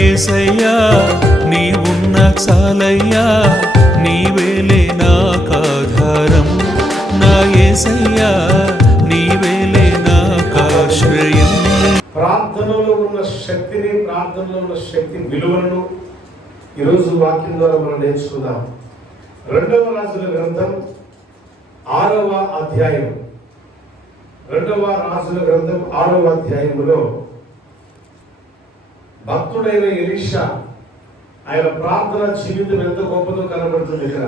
యేసయ్యా నీవున్న చాలయ్యా, నీవేలే నాకాధారం. నా యేసయ్యా నీవేలే నాకాశ్రయం. ప్రార్థనలో ఉన్న శక్తిని, ప్రార్థనలో ఉన్న శక్తి విలువలను ఈరోజు వాక్యం ద్వారా మనం నేర్చుకుందాం. 2వ రాజుల గ్రంథం 6వ అధ్యాయం. 2వ రాజుల గ్రంథం 6వ అధ్యాయంలో భక్తుడైన ఎలీషా ఆయన ప్రార్థన జీవితం ఎంత గొప్పదో కనబడుతుంది. ఇక్కడ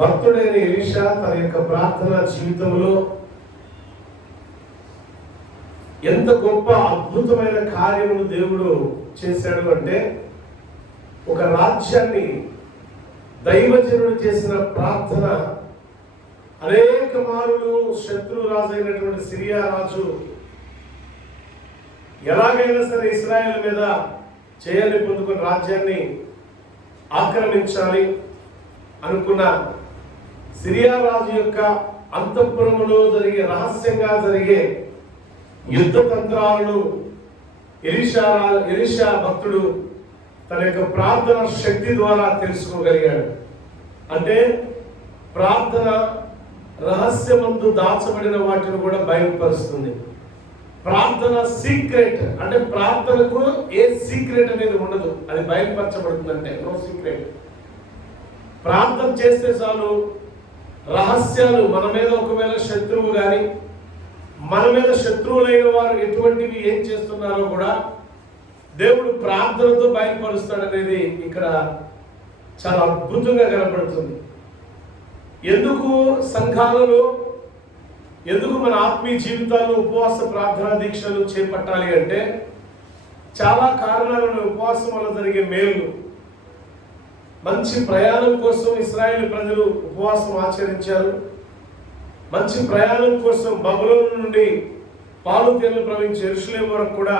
భక్తుడైన ఎలీషా తన యొక్క ప్రార్థన జీవితంలో ఎంత గొప్ప అద్భుతమైన కార్యములు దేవుడు చేశాడు అంటే, ఒక రాజ్యాన్ని దైవజనుడు చేసిన ప్రార్థన అనేక మారులు శత్రు రాజు అయినటువంటి సిరియా రాజు ఎలాగైనా సరే ఇశ్రాయేలు మీద చేయాలి పొందుకున్న రాజ్యాన్ని ఆక్రమించాలి అనుకున్న సిరియా రాజు యొక్క అంతఃపురములో రహస్యంగా జరిగే యుద్ధ తంత్రాలను ఎలీషా భక్తుడు తన యొక్క ప్రార్థన శక్తి ద్వారా తెలుసుకోగలిగాడు. అంటే ప్రార్థన రహస్యమందు దాచబడిన వాటిని కూడా బయలుపరుస్తుంది. ప్రార్థన సీక్రెట్ అంటే ప్రార్థనకు ఏ సీక్రెట్ అనేది ఉండదు, అది బయలుపరచబడుతుంది. అంటే నో సీక్రెట్. ప్రార్థన చేస్తే చాలు రహస్యాలు, మన మీద ఒకవేళ శత్రువు కానీ మన మీద శత్రువులైన వారు ఎటువంటివి ఏం చేస్తున్నారో కూడా దేవుడు ప్రార్థనతో బయలుపరుస్తాడనేది ఇక్కడ చాలా అద్భుతంగా కనపడుతుంది. ఎందుకు సంఘాలలో, ఎందుకు మన ఆత్మీయ జీవితాల్లో ఉపవాస ప్రార్థనా దీక్షలు చేపట్టాలి అంటే చాలా కారణాలను. ఉపవాసం వల్ల జరిగే మేలు, మంచి ప్రయాణం కోసం ఇశ్రాయేలు ప్రజలు ఉపవాసం ఆచరించారు. మంచి ప్రయాణం కోసం బబులోను నుండి పాలు తేనెలు ప్రవహించే యెరూషలేము వరకు కూడా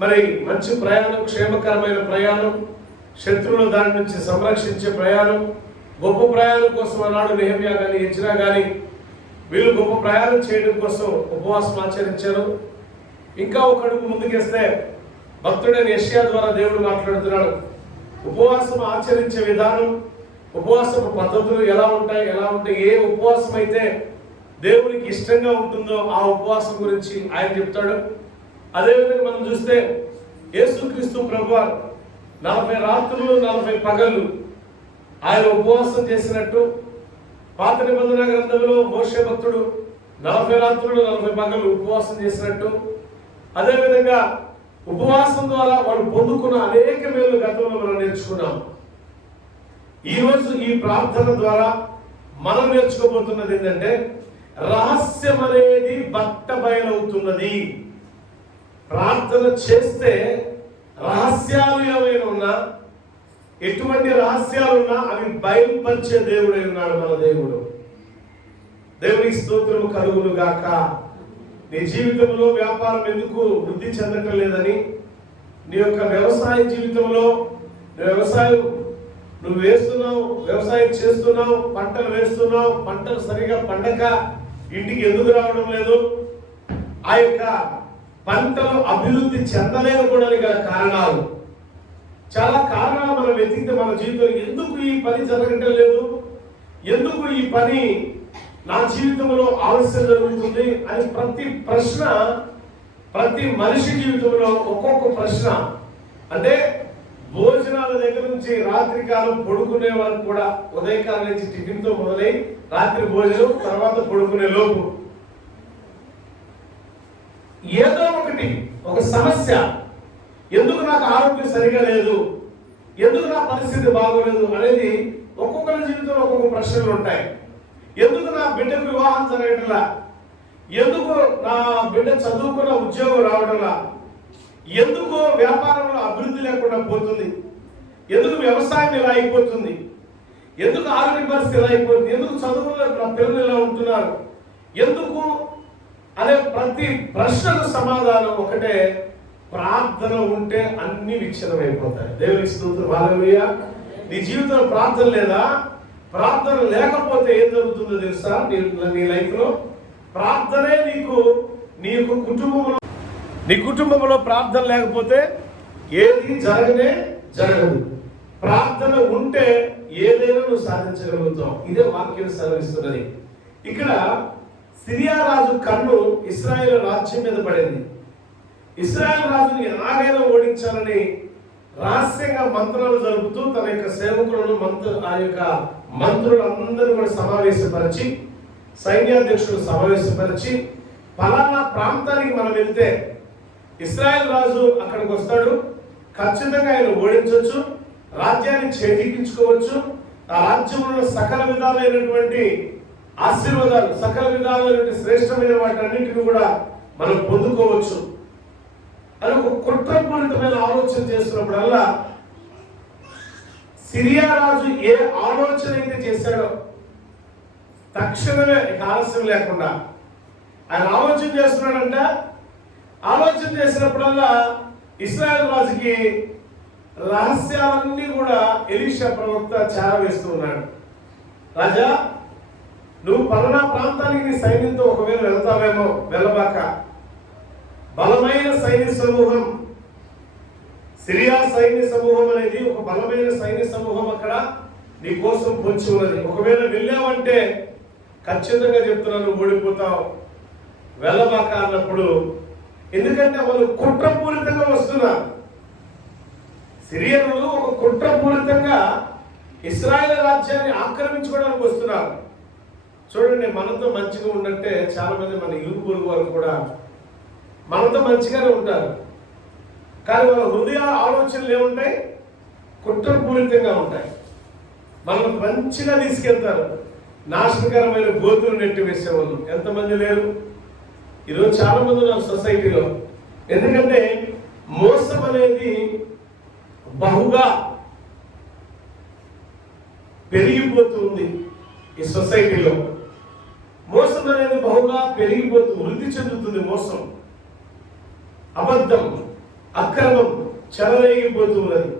మరి మంచి ప్రయాణం, క్షేమకరమైన ప్రయాణం, శత్రువుల దాని నుంచి సంరక్షించే ప్రయాణం, గొప్ప ప్రయాణం కోసం ఆనాడు నెహెమ్యా కానీ ఎజ్రా కానీ వీళ్ళు గొప్ప ప్రయాణం చేయడం కోసం ఉపవాసం ఆచరించారు. ఇంకా ఒక అడుగు ముందుకేస్తే భక్తుడైన యెషయా ద్వారా దేవుడు మాట్లాడుతున్నాడు. ఉపవాసం ఆచరించే విధానం, ఉపవాసపు పద్ధతులు ఎలా ఉంటాయి, ఏ ఉపవాసం అయితే దేవునికి ఇష్టంగా ఉంటుందో ఆ ఉపవాసం గురించి ఆయన చెప్తాడు. అదేవిధంగా మనం చూస్తే యేసుక్రీస్తు ప్రభువారు 40 రాత్రులు 40 పగళ్ళు ఆయన ఉపవాసం చేసినట్టు, పాత నిబంధన గ్రంథంలో మోషే భక్తుడు 40 రాత్రులు 40 పగళ్ళు ఉపవాసం చేసినట్టు, అదేవిధంగా ఉపవాసం ద్వారా వాళ్ళు పొందుకున్న అనేక మేలు గతంలో మనం నేర్చుకున్నాం. ఈరోజు ఈ ప్రార్థన ద్వారా మనం నేర్చుకోబోతున్నది ఏంటంటే, రహస్యం అనేది బట్టబయలవుతున్నది. ప్రార్థన చేస్తే రహస్యాలు ఏమైనా ఉన్నా, ఎటువంటి రహస్యాలు ఉన్నా అవి బయలుపరిచే దేవుడై ఉన్నాడు మన దేవుడు. దేవునికి స్తోత్రము కలుగును గాక. నీ జీవితంలో వ్యాపారం ఎందుకు వృద్ధి చెందటం లేదని, నీ యొక్క వ్యవసాయ జీవితంలో నువ్వు వేస్తున్నావు, వ్యవసాయం చేస్తున్నావు, పంటలు వేస్తున్నావు, పంటలు సరిగా పండక ఇంటికి ఎందుకు రావడం లేదు, ఆ యొక్క పంటలు అభివృద్ధి చెందలేకపోవడానికి గల కారణాలు, చాలా కారణాలు మనం వెతికితే మన జీవితంలో ఎందుకు ఈ పని జరగటం లేదు, ఎందుకు ఈ పని నా జీవితంలో ఆలస్యం జరుగుతుంది అని ప్రతి ప్రశ్న, ప్రతి మనిషి జీవితంలో ఒక్కొక్క ప్రశ్న. అంటే భోజనాల దగ్గర నుంచి రాత్రి కాలం పడుకునే వరకు కూడా, ఉదయకాలం నుంచి టిఫిన్తో మొదలై రాత్రి భోజనం, తర్వాత పడుకునే లోపు ఏదో ఒకటి, ఒక సమస్య. ఎందుకు నాకు ఆరోగ్యం సరిగా లేదు, ఎందుకు నా పరిస్థితి బాగోలేదు అనేది ఒక్కొక్కరి జీవితంలో ఒక్కొక్క ప్రశ్నలు ఉంటాయి. ఎందుకు నా బిడ్డకు వివాహం జరగటంలా, ఎందుకు నా బిడ్డ చదువుకున్న ఉద్యోగం రావడంలా, ఎందుకు వ్యాపారంలో అభివృద్ధి లేకుండా పోతుంది, ఎందుకు వ్యవసాయం ఇలా అయిపోతుంది, ఎందుకు ఆరోగ్య పరిస్థితి ఇలా అయిపోతుంది, ఎందుకు చదువులో నా పిల్లలు ఇలా ఉంటున్నారు, ఎందుకు అనే ప్రతి ప్రశ్నకు సమాధానం ఒకటే, ప్రార్థన ఉంటే అన్ని విచ్ఛిన్నమైపోతాయి. దేవునికి స్తోత్రం, హల్లెలూయా. నీ జీవితంలో ప్రార్థన లేదా, ప్రార్థన లేకపోతే ఏం జరుగుతుందో తెలుసా? నీ లైఫ్లో ప్రార్థనే నీకు కుటుంబంలో నీ కుటుంబంలో ప్రార్థన లేకపోతే ఏది జరగదు. ప్రార్థన ఉంటే ఏదైనా నువ్వు సాధించగలుగుతావు. ఇదే వాక్యం సెలవిస్తున్నది. ఇక్కడ సిరియా రాజు కన్ను ఇశ్రాయేలు రాజ్యం మీద పడింది. ఇశ్రాయేల్ రాజుని ఎలాగైనా ఓడించాలని రహస్యంగా మంత్రాలు జరుపుతూ తన యొక్క సేవకులను ఆ యొక్క మంత్రులందరూ కూడా సమావేశపరిచి, సైన్యాధ్యక్షులు సమావేశపరిచి, ఫలానా ప్రాంతానికి మనం వెళ్తే ఇశ్రాయేల్ రాజు అక్కడికి వస్తాడు, ఖచ్చితంగా ఆయన ఓడించవచ్చు, రాజ్యాన్ని చేజిక్కించుకోవచ్చు, ఆ రాజ్యంలో సకల విధాలైనటువంటి ఆశీర్వాదాలు, సకల విధాలైనటువంటి శ్రేష్టమైన వాటన్నింటిని కూడా మనం పొందుకోవచ్చు అని ఒక కుట్రపూరితమైన ఆలోచన చేస్తున్నప్పుడల్లా సిరియా రాజు ఏ ఆలోచన అయితే చేశాడో తక్షణమే ఆలస్యం లేకుండా ఆయన ఆలోచన చేస్తున్నాడంట. ఆలోచన చేసినప్పుడల్లా ఇశ్రాయేల్ రాజుకి రహస్యాలన్నీ కూడా ఎలీషా ప్రవక్త చేరవేస్తూ ఉన్నాడు. రాజా, నువ్వు పలానా ప్రాంతానికి నీ సైన్యంతో ఒకవేళ వెళ్తావేమో, వెళ్ళబాక. బలమైన సైన్య సమూహం, సిరియా సైన్య సమూహం అనేది ఒక బలమైన సైన్య సమూహం అక్కడ నీ కోసం పొంచి ఉన్నది. ఒకవేళ వెళ్ళావంటే ఖచ్చితంగా చెప్తున్నాను ఓడిపోతావు, వెళ్ళబాక అన్నప్పుడు, ఎందుకంటే వాళ్ళు కుట్రపూరితంగా వస్తున్నారు. సిరియన్లు ఒక కుట్రపూరితంగా ఇశ్రాయేల్ రాజ్యాన్ని ఆక్రమించుకోవడానికి వస్తున్నారు. చూడండి, మనతో మంచిగా ఉన్నట్టే చాలా మంది మన ఇరుగు పొరుగు వారు కూడా మనతో మంచిగానే ఉంటారు, కానీ వాళ్ళ హృదయ ఆలోచనలు ఏముంటాయి? కుట్రపూరితంగా ఉంటాయి. మనల్ని మంచిగా తీసుకెళ్తారు, నాశనకరమైన గోతులు నెట్టి వేసేవాళ్ళు ఎంతమంది లేరు ఈరోజు? చాలా మంది ఉన్నారు సొసైటీలో. ఎందుకంటే మోసం అనేది బహుగా పెరిగిపోతుంది ఈ సొసైటీలో. మోసం అనేది బహుగా పెరిగిపోతూ వృద్ధి చెందుతుంది. మోసం, అబద్ధం, అక్రమం చెలరేగిపోతున్నది.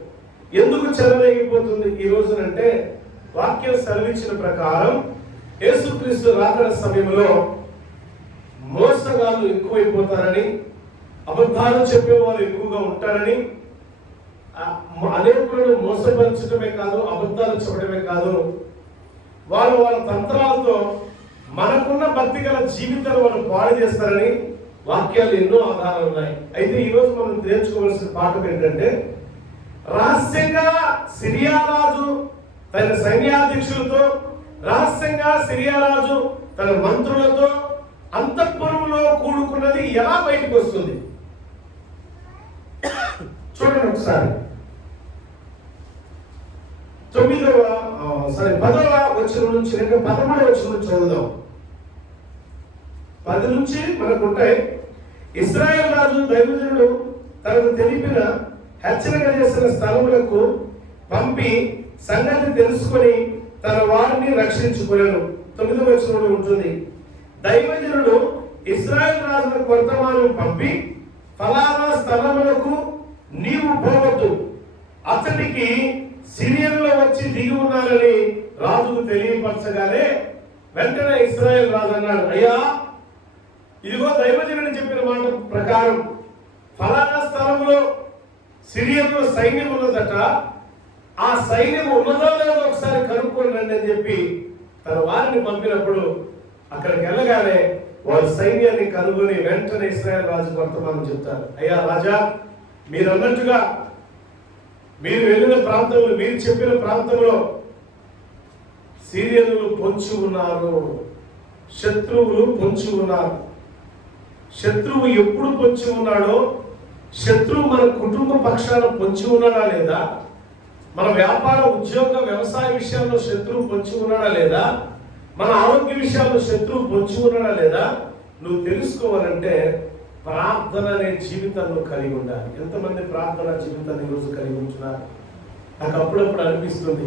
ఎందుకు చెలరేగిపోతుంది ఈ రోజునంటే, వాక్యం సెలవించిన ప్రకారం యేసుక్రీస్తు రాకడ సమయంలో మోసగాళ్ళు ఎక్కువైపోతారని, అబద్ధాలు చెప్పేవారు ఎక్కువగా ఉంటారని, అనేకులను మోసపరచడమే కాదు, అబద్ధాలు చెప్పడమే కాదు, వాళ్ళు వాళ్ళ తంత్రాలతో మనకున్న భక్తి గల జీవితాలు వాళ్ళు పాడు చేస్తారని వాక్యాలు ఎన్నో ఆధారాలు ఉన్నాయి. అయితే ఈరోజు మనం నేర్చుకోవాల్సిన పాఠం ఏంటంటే, రహస్యంగా సిరియా రాజు తన సైన్యాధ్యక్షులతో, రహస్యంగా సిరియా రాజు తన మంత్రులతో అంతఃపురంలో కూడుకున్నది ఎలా బయటకు వస్తుంది చూడండి ఒకసారి. 10వ వచనం నుంచి 13వ వచనం నుంచి చదువుదాం. 10 నుంచి మనకు ఉంటాయి. ఇశ్రాయేల్ రాజు దైవజనుడు తనకు తెలిపిన హెచ్చరిక చేసిన స్థలములకు పంపి సంగతి తెలుసుకొని తన వారిని రక్షించుకునేను. 9వ వచనంలో ఉంటుంది, దైవజనుడు ఇశ్రాయేల్ రాజులకు వర్తమానం పంపి, ఫలానా స్థలములకు నీవు పోవద్దు, అతనికి సిరియన్లో వచ్చి దిగి ఉన్నారని రాజుకు తెలియపరచగానే వెంటనే ఇశ్రాయేల్ రాజు అన్నాడు, అయ్యా, ఇదిగో దైవజనుడు చెప్పిన మాట ప్రకారం ఫలానా స్థలంలో సిరియన్లో సైన్యం ఉన్నదట, ఆ సైన్యం ఉన్నదో లేదో ఒకసారి కనుక్కోండి అని చెప్పి తన వారిని పంపినప్పుడు అక్కడికి వెళ్ళగానే వారి సైన్యాన్ని కనుగొని వెంటనే ఇశ్రాయేల్ రాజు వర్తమానం చెప్తారు. అయ్యా రాజా, మీరు అన్నట్టుగా మీరు వెళ్ళిన ప్రాంతంలో, మీరు చెప్పిన ప్రాంతంలో సిరియన్లు పొంచి ఉన్నారు, శత్రువులు పొంచి ఉన్నారు. శత్రువు ఎప్పుడు పొంచి ఉన్నాడో, శత్రువు మన కుటుంబ పక్షాన పొంచి ఉన్నాడా లేదా, మన వ్యాపార ఉద్యోగ వ్యవసాయ విషయాల్లో శత్రువు పొంచి ఉన్నాడా లేదా, మన ఆరోగ్య విషయాల్లో శత్రువు పొంచి ఉన్నాడా లేదా నువ్వు తెలుసుకోవాలంటే ప్రార్థన అనే జీవితాన్ని కలిగి ఉండాలి. ఎంతమంది ప్రార్థన జీవితాన్ని ఈరోజు కలిగి ఉంటున్నారు? నాకు అప్పుడప్పుడు అనిపిస్తుంది,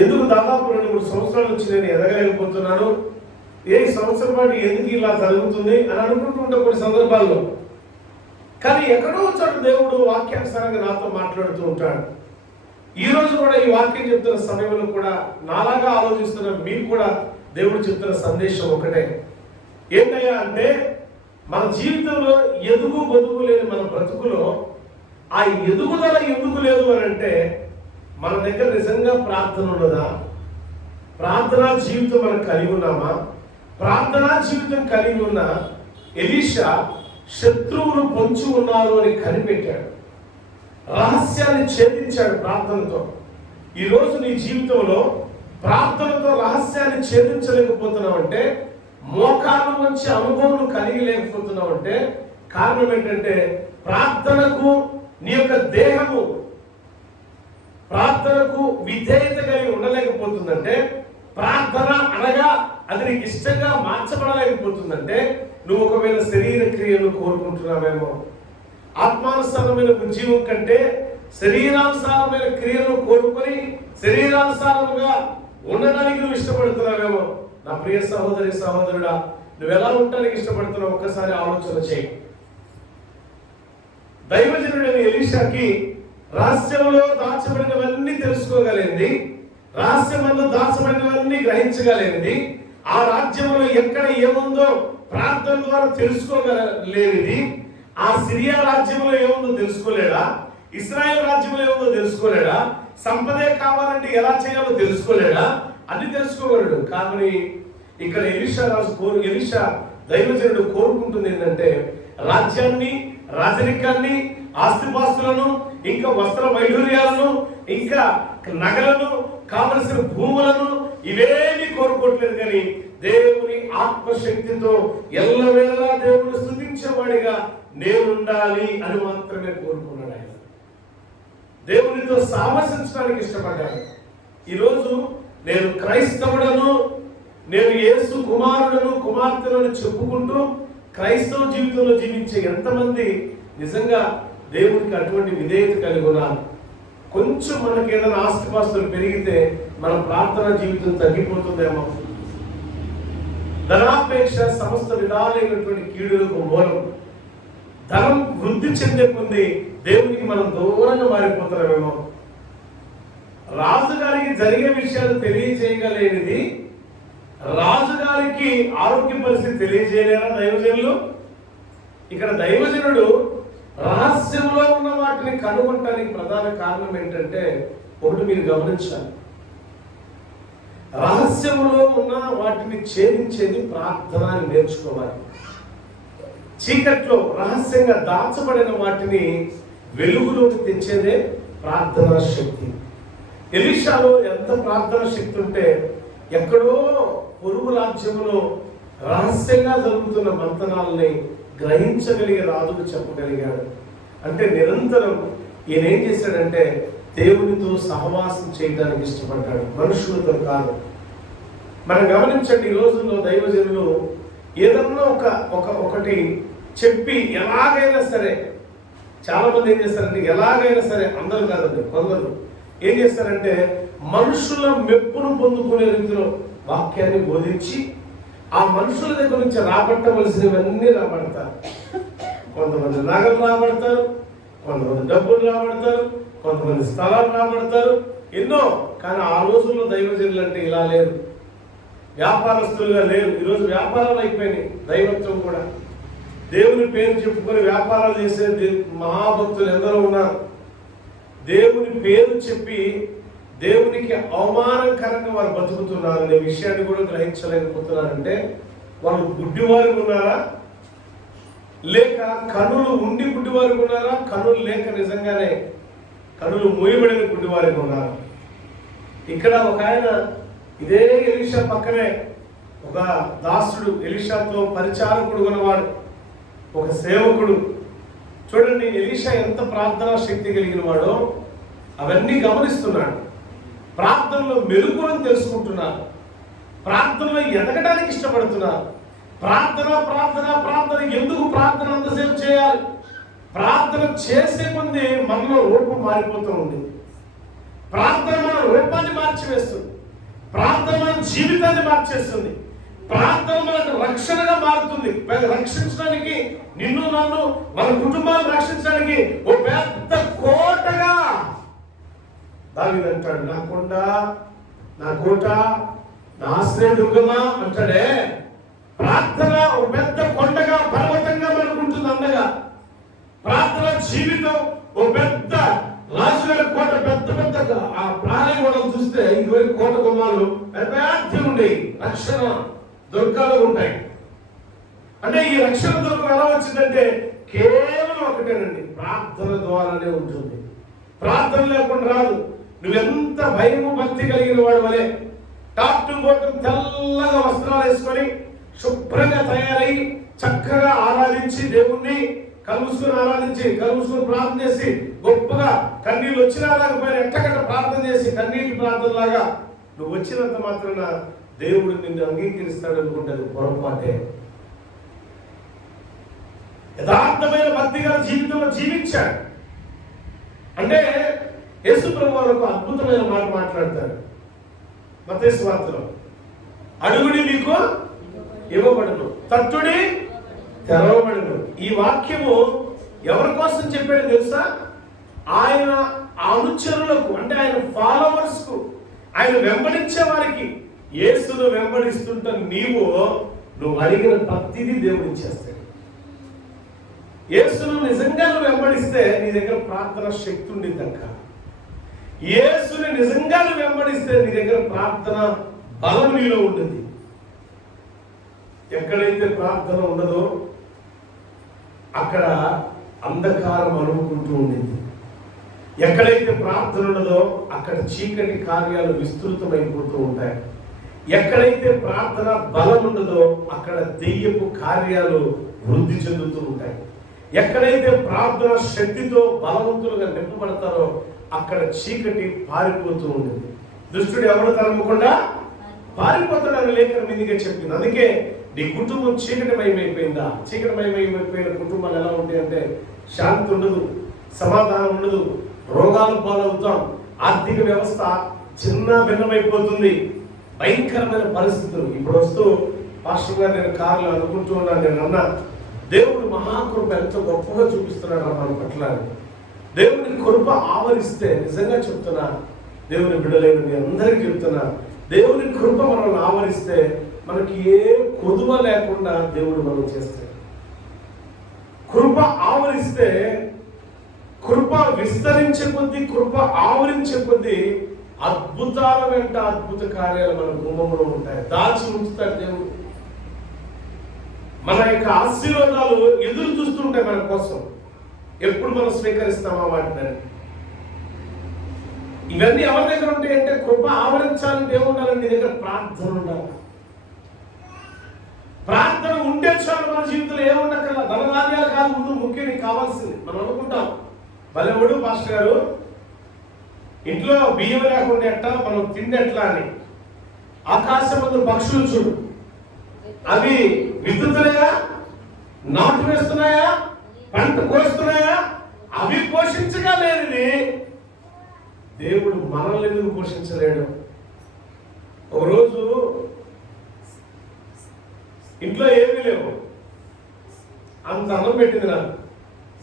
ఎందుకు దాదాపు 2-3 సంవత్సరాల నుంచి నేను ఎదగలేకపోతున్నాను, ఏ సంవత్సరం పాటు ఎందుకు ఇలా జరుగుతుంది అని అనుకుంటుంటే కొన్ని సందర్భాల్లో. కానీ ఎక్కడో చోట దేవుడు వాక్యానుసారంగా నాతో మాట్లాడుతూ ఉంటాడు. ఈ రోజు కూడా ఈ వాక్యం చెప్తున్న సమయంలో కూడా నాలాగా ఆలోచిస్తున్న మీకు కూడా దేవుడు చెప్తున్న సందేశం ఒకటే. ఏంటయ్యా అంటే, మన జీవితంలో ఎదుగు బొదుగు లేని మన బ్రతుకులో ఆ ఎదుగుదల ఎందుకు లేదు అని అంటే మన దగ్గర నిజంగా ప్రార్థన ఉన్నదా? ప్రార్థనా జీవితం మనం కలిగి ఉన్నామా? ప్రార్థనా జీవితం కలిగి ఉన్న ఎలీషా శత్రువులు పొంచి ఉన్నారు అని కనిపెట్టాడు, రహస్యాన్ని ఛేదించాడు ప్రార్థనతో. ఈరోజు నీ జీవితంలో ప్రార్థనతో రహస్యాన్ని ఛేదించలేకపోతున్నావు అంటే, మోకాళ్ళ నుంచి అనుభవం కలిగి లేకపోతున్నావు అంటే కారణం ఏంటంటే ప్రార్థనకు నీ యొక్క దేహము ప్రార్థనకు విధేయత కలిగి ఉండలేకపోతుందంటే, ప్రార్థన అనగా అది నీకు ఇష్టంగా మార్చబడలేకపోతుందంటే నువ్వు ఒకవేళ శరీర క్రియలు కోరుకుంటున్నావేమో. ఆత్మానుసారమైన ఉద్యోగం కంటే శరీరానుసారమైన క్రియలను కోరుకొని శరీరానుసారముగా ఉండడానికి నువ్వు ఇష్టపడుతున్నావేమో. నా ప్రియ సహోదరి సహోదరుడా, నువ్వు ఎలా ఉండడానికి ఇష్టపడుతున్నావు ఒక్కసారి ఆలోచన చేయి. దైవజనుడైన ఎలీషాకి రహస్యంలో దాచబడినవన్నీ తెలుసుకోగలిగింది, రహస్యమందు దాచబడినవన్నీ గ్రహించగలిగింది, ఆ రాజ్యంలో ఎక్కడ ఏముందో ప్రార్థన ద్వారా తెలుసుకోగలేనిది, ఆ సిరియా రాజ్యంలో ఏముందో తెలుసుకోలేడా, ఇస్రాయేల్ రాజ్యంలో ఏముందో తెలుసుకోలేడా, సంపదే కావాలంటే ఎలా చేయాలో తెలుసుకోలేడా, అన్ని తెలుసుకోగలడు. కానీ ఇక్కడ ఎలీషా దైవజనుడు కోరుకుంటుంది ఏంటంటే రాజ్యాన్ని, రాజరికాన్ని, ఆస్తిపాస్తులను, ఇంకా వస్త్ర వైఢూర్యాలను, ఇంకా నగలను, కావలసిన భూములను ఇవేమీ కోరుకోవట్లేదు. కానీ దేవుని ఆత్మశక్తితో ఎల్లవేళలా దేవుని స్తుతించేవాడిగా నేనుండాలి అని మాత్రమే కోరుకున్నాడు. ఆయన దేవునితో సాహసించడానికి ఇష్టపడ్డాడు. ఈరోజు నేను క్రైస్తవుడను, నేను యేసు కుమారుడను, కుమార్తెలను చెప్పుకుంటూ క్రైస్తవ జీవితంలో జీవించే ఎంతమంది నిజంగా దేవునికి అటువంటి విధేయత కలిగి ఉన్నారు? కొంచెం మనకి ఏదైనా ఆస్తిపాస్తులు పెరిగితే మన ప్రార్థనా జీవితం తగ్గిపోతుందేమో. ధనాపేక్ష సమస్త విధాలైనటువంటి కీడులకు మూలం. ధనం వృద్ధి చెందే కొద్ది దేవునికి మనం దూరంగా మారిపోతున్నామేమో. రాజుగారికి జరిగే విషయాలు తెలియజేయగలేనిది రాజుగారికి ఆరోగ్య పరిస్థితి తెలియజేయలేరా దైవజనులు? ఇక్కడ దైవజనుడు రహస్యంలో ఉన్న వాటిని కనుగొనడానికి ప్రధాన కారణం ఏంటంటే, ఒకటి మీరు గమనించాలి, రహస్యంలో ఉన్న వాటిని ఛేదించేది ప్రార్థన అని నేర్చుకోవాలి. చీకట్లో రహస్యంగా దాచబడిన వాటిని వెలుగులోకి తెచ్చేదే ప్రార్థనా శక్తి. ఎలీషాలో ఎంత ప్రార్థన శక్తి ఉంటే ఎక్కడో పొరుగు రాజ్యంలో రహస్యంగా జరుగుతున్న మంతనాలని గ్రహించగలిగే రాజుకు చెప్పగలిగాడు. అంటే నిరంతరం ఈయన ఏం చేశాడంటే దేవునితో సహవాసం చేయడానికి ఇష్టపడ్డాడు, మనుషులతో కాదు. మనం గమనించండి, ఈ రోజుల్లో దైవజనులు ఏదన్నా ఒకటి చెప్పి ఎలాగైనా సరే, చాలా మంది ఏం చేస్తారంటే ఎలాగైనా సరే, అందరూ కాదండి, కొందరు ఏం చేస్తారంటే మనుషుల మెప్పును పొందుకునే రీతిలో వాక్యాన్ని బోధించి ఆ మనుషుల దగ్గర నుంచి రాబట్టవలసినవన్నీ రాబడతారు. కొంతమంది నగలు రాబడతారు, కొంతమంది డబ్బులు రాబడతారు, కొంతమంది స్థలాలు రాబడతారు, ఎన్నో. కానీ ఆ రోజుల్లో దైవజనులు అంటే ఇలా లేరు, వ్యాపారస్తులుగా లేరు. ఈరోజు వ్యాపారాలు అయిపోయినాయి. దైవత్వం కూడా దేవుని పేరు చెప్పుకొని వ్యాపారాలు చేసే మహాభక్తులు ఎందరో ఉన్నారు. దేవుని పేరు చెప్పి దేవునికి అవమానకరంగా వారు బతుకుతున్నారు అనే విషయాన్ని కూడా గ్రహించలేకపోతున్నారంటే వాళ్ళు గుడ్డివారు ఉన్నారా, లేక కనులు ఉండి గుడ్డివారు ఉన్నారా, కనులు లేక నిజంగానే కనులు మూయబడిన గుడ్డివారు ఉన్నారా? ఇక్కడ ఒక ఆయన ఇదే ఎలీషా పక్కనే ఒక దాసుడు, ఎలీషాతో పరిచారకుడు ఉన్నవాడు, ఒక సేవకుడు. చూడండి ఎలీషా ఎంత ప్రార్థనా శక్తి కలిగిన వాడో అవన్నీ గమనిస్తున్నాడు. ప్రార్థనలో మెరుగులను తెలుసుకుంటున్నారు, ప్రార్థనలో ఎదగడానికి ఇష్టపడుతున్నారు. ప్రార్థన ప్రార్థన ప్రార్థన ఎందుకు ప్రార్థన అంతసేపు చేయాలి? ప్రార్థన చేసే కొద్ది మనలో రూపం మారిపోతూ ఉంది. ప్రార్థన మన రూపాన్ని మార్చివేస్తుంది, ప్రార్థన మన జీవితాన్ని మార్చేస్తుంది, ప్రార్థన మనకు రక్షణగా మారుతుంది. రక్షించడానికి, నిన్ను నన్ను మన కుటుంబాన్ని రక్షించడానికి ఓ పెద్ద కోటగా దావీదు అంటాడు, నా కొండ, నా కోట, నా ఆశ్రయదుర్గమా అంటాడే. ప్రార్థన ఒక పెద్ద కొండగా పర్వతంగా మనకు ఉంటుంది అండగా. ప్రార్థన జీవితం ఒక పెద్ద రాజుగారి కోట, పెద్ద పెద్ద ఆ ప్రాణి కూడా చూస్తే ఇదివరకు కోట గుమ్మాలు పెద్ద ఉండేవి, రక్షణ దుర్గాలు ఉంటాయి. అంటే ఈ రక్షణ దుర్గం ఎలా వచ్చిందంటే కేవలం ఒకటేనండి, ప్రార్థన ద్వారానే ఉంటుంది. ప్రార్థన లేకుండా రాదు. నువ్వెంత భయము భక్తి కలిగిన వాడు వలె టాప్ టు బాటమ్ తెల్లగా వస్త్రాలు వేసుకొని శుభ్రంగా తయారై చక్కగా ఆరాధించి దేవుణ్ణి కలుసుకుని ప్రార్థన చేసి గొప్పగా కన్నీళ్ళు వచ్చినా రాకపోయినా ఎట్టగట్ట ప్రార్థన చేసి కన్నీటి ప్రార్థన లాగా నువ్వు వచ్చినంత మాత్రాన దేవుడు నిన్ను అంగీకరిస్తాడు అనుకుంటే పొరపాటే. యథార్థమైన భక్తి గల జీవితంలో జీవించాడు అంటే యేసు ప్రభువు వారు ఒక అద్భుతమైన మాట మాట్లాడతారు మత్తయి సువార్తలో. అడుగుడి మీకు ఇవ్వబడును, తట్టుడి తెరవబడును. ఈ వాక్యము ఎవరి కోసం చెప్పాడు తెలుసా? ఆయన అనుచరులకు, అంటే ఆయన ఫాలోవర్స్ కు, ఆయన వెంబడించే వారికి. యేసును వెంబడిస్తుంట నువ్వు అడిగిన ప్రతిదీ దేవుడు ఇచ్చేస్తాడు. యేసును నిజంగా నువ్వు వెంబడిస్తే నీ దగ్గర ప్రార్థన శక్తి ఉండిద్దంక. యేసుని నిజంగా నువ్వు వెంబడిస్తే నీ దగ్గర ప్రార్థన బలం నీలో ఉంటుంది. ఎక్కడైతే ప్రార్థన ఉండదో అక్కడ అంధకారం అలుముకుంటూ ఉండింది. ఎక్కడైతే ప్రార్థన ఉండదో అక్కడ చీకటి కార్యాలు విస్తృతమైపోతూ ఉంటాయి. ఎక్కడైతే ప్రార్థన బలం ఉండదో అక్కడ దెయ్యపు కార్యాలు వృద్ధి చెందుతూ ఉంటాయి. ఎక్కడైతే ప్రార్థన శక్తితో బలవంతులుగా నింపబడతారో అక్కడ చీకటి పారిపోతూ ఉంటుంది. దుష్టుడు ఎవరు తరమకుండా పారిపోతాడని లేఖనం మీదిగా చెప్పింది. అందుకే నీ కుటుంబం చీకటిమయమైపోయిందా? చీకటిమయమైపోయిన కుటుంబాలు ఎలా ఉంటాయి అంటే శాంతి ఉండదు, సమాధానం ఉండదు, రోగాలు పాలవుతాం, ఆర్థిక వ్యవస్థ చిన్న భిన్నమైపోతుంది, భయంకరమైన పరిస్థితులు. ఇప్పుడు వస్తూ పాస్టర్ గారు నేను కారులో అనుకుంటూ ఉన్నాను, నేను అన్నా దేవుడు మహాకృప ఎంతో గొప్పగా చూపిస్తున్నాడు మన పట్ల. దేవుని కృప ఆవరిస్తే, నిజంగా చెప్తున్నా, దేవుని బిడ్డలైన మీ అందరికీ చెప్తున్నా, దేవుని కృప మనల్ని ఆవరిస్తే మనకి ఏ కొదువ లేకుండా దేవుడు మనం చేస్తాడు. కృప ఆవరిస్తే, కృప విస్తరించే కొద్దీ, కృప ఆవరించే కొద్దీ అద్భుతాల వెంట అద్భుత కార్యాలు మన గుమ్మంలో ఉంటాయి. దాచి ఉంచుతాడు దేవుడు. మన యొక్క ఆశీర్వాదాలు ఎదురు చూస్తుంటాయి మన కోసం. ఎప్పుడు మనం స్వీకరిస్తామా వాటిని? ఇవన్నీ ఎవరి దగ్గర ఉంటాయి అంటే కృప ఆవరించాలని దేవుడు ఉండాలని నీ దగ్గర ప్రార్థన ఉండాలి. ప్రార్థన ఉంటే చాలు. మన జీవితంలో ఏముండకల్లా ధనధాన్యాలు కాదు ముందు ముఖ్యం, నీకు కావాల్సింది. మనం అనుకుంటాం భలేవాడు పాస్టర్ గారు, ఇంట్లో బియ్యం లేకుండా ఎట్టా, మనం తిండి ఎట్లా అని. ఆకాశం ముందు పక్షులు చూడు, అవి విద్యుత్తులుగా నాటు వేస్తున్నాయా, పంట కోస్తున్నాయా? అవి పోషించగా లేనిది దేవుడు మనల్ని ఎందుకు పోషించలేడు? ఒకరోజు ఇంట్లో ఏమీ లేవు, అంత అన్నం పెట్టింది, నాకు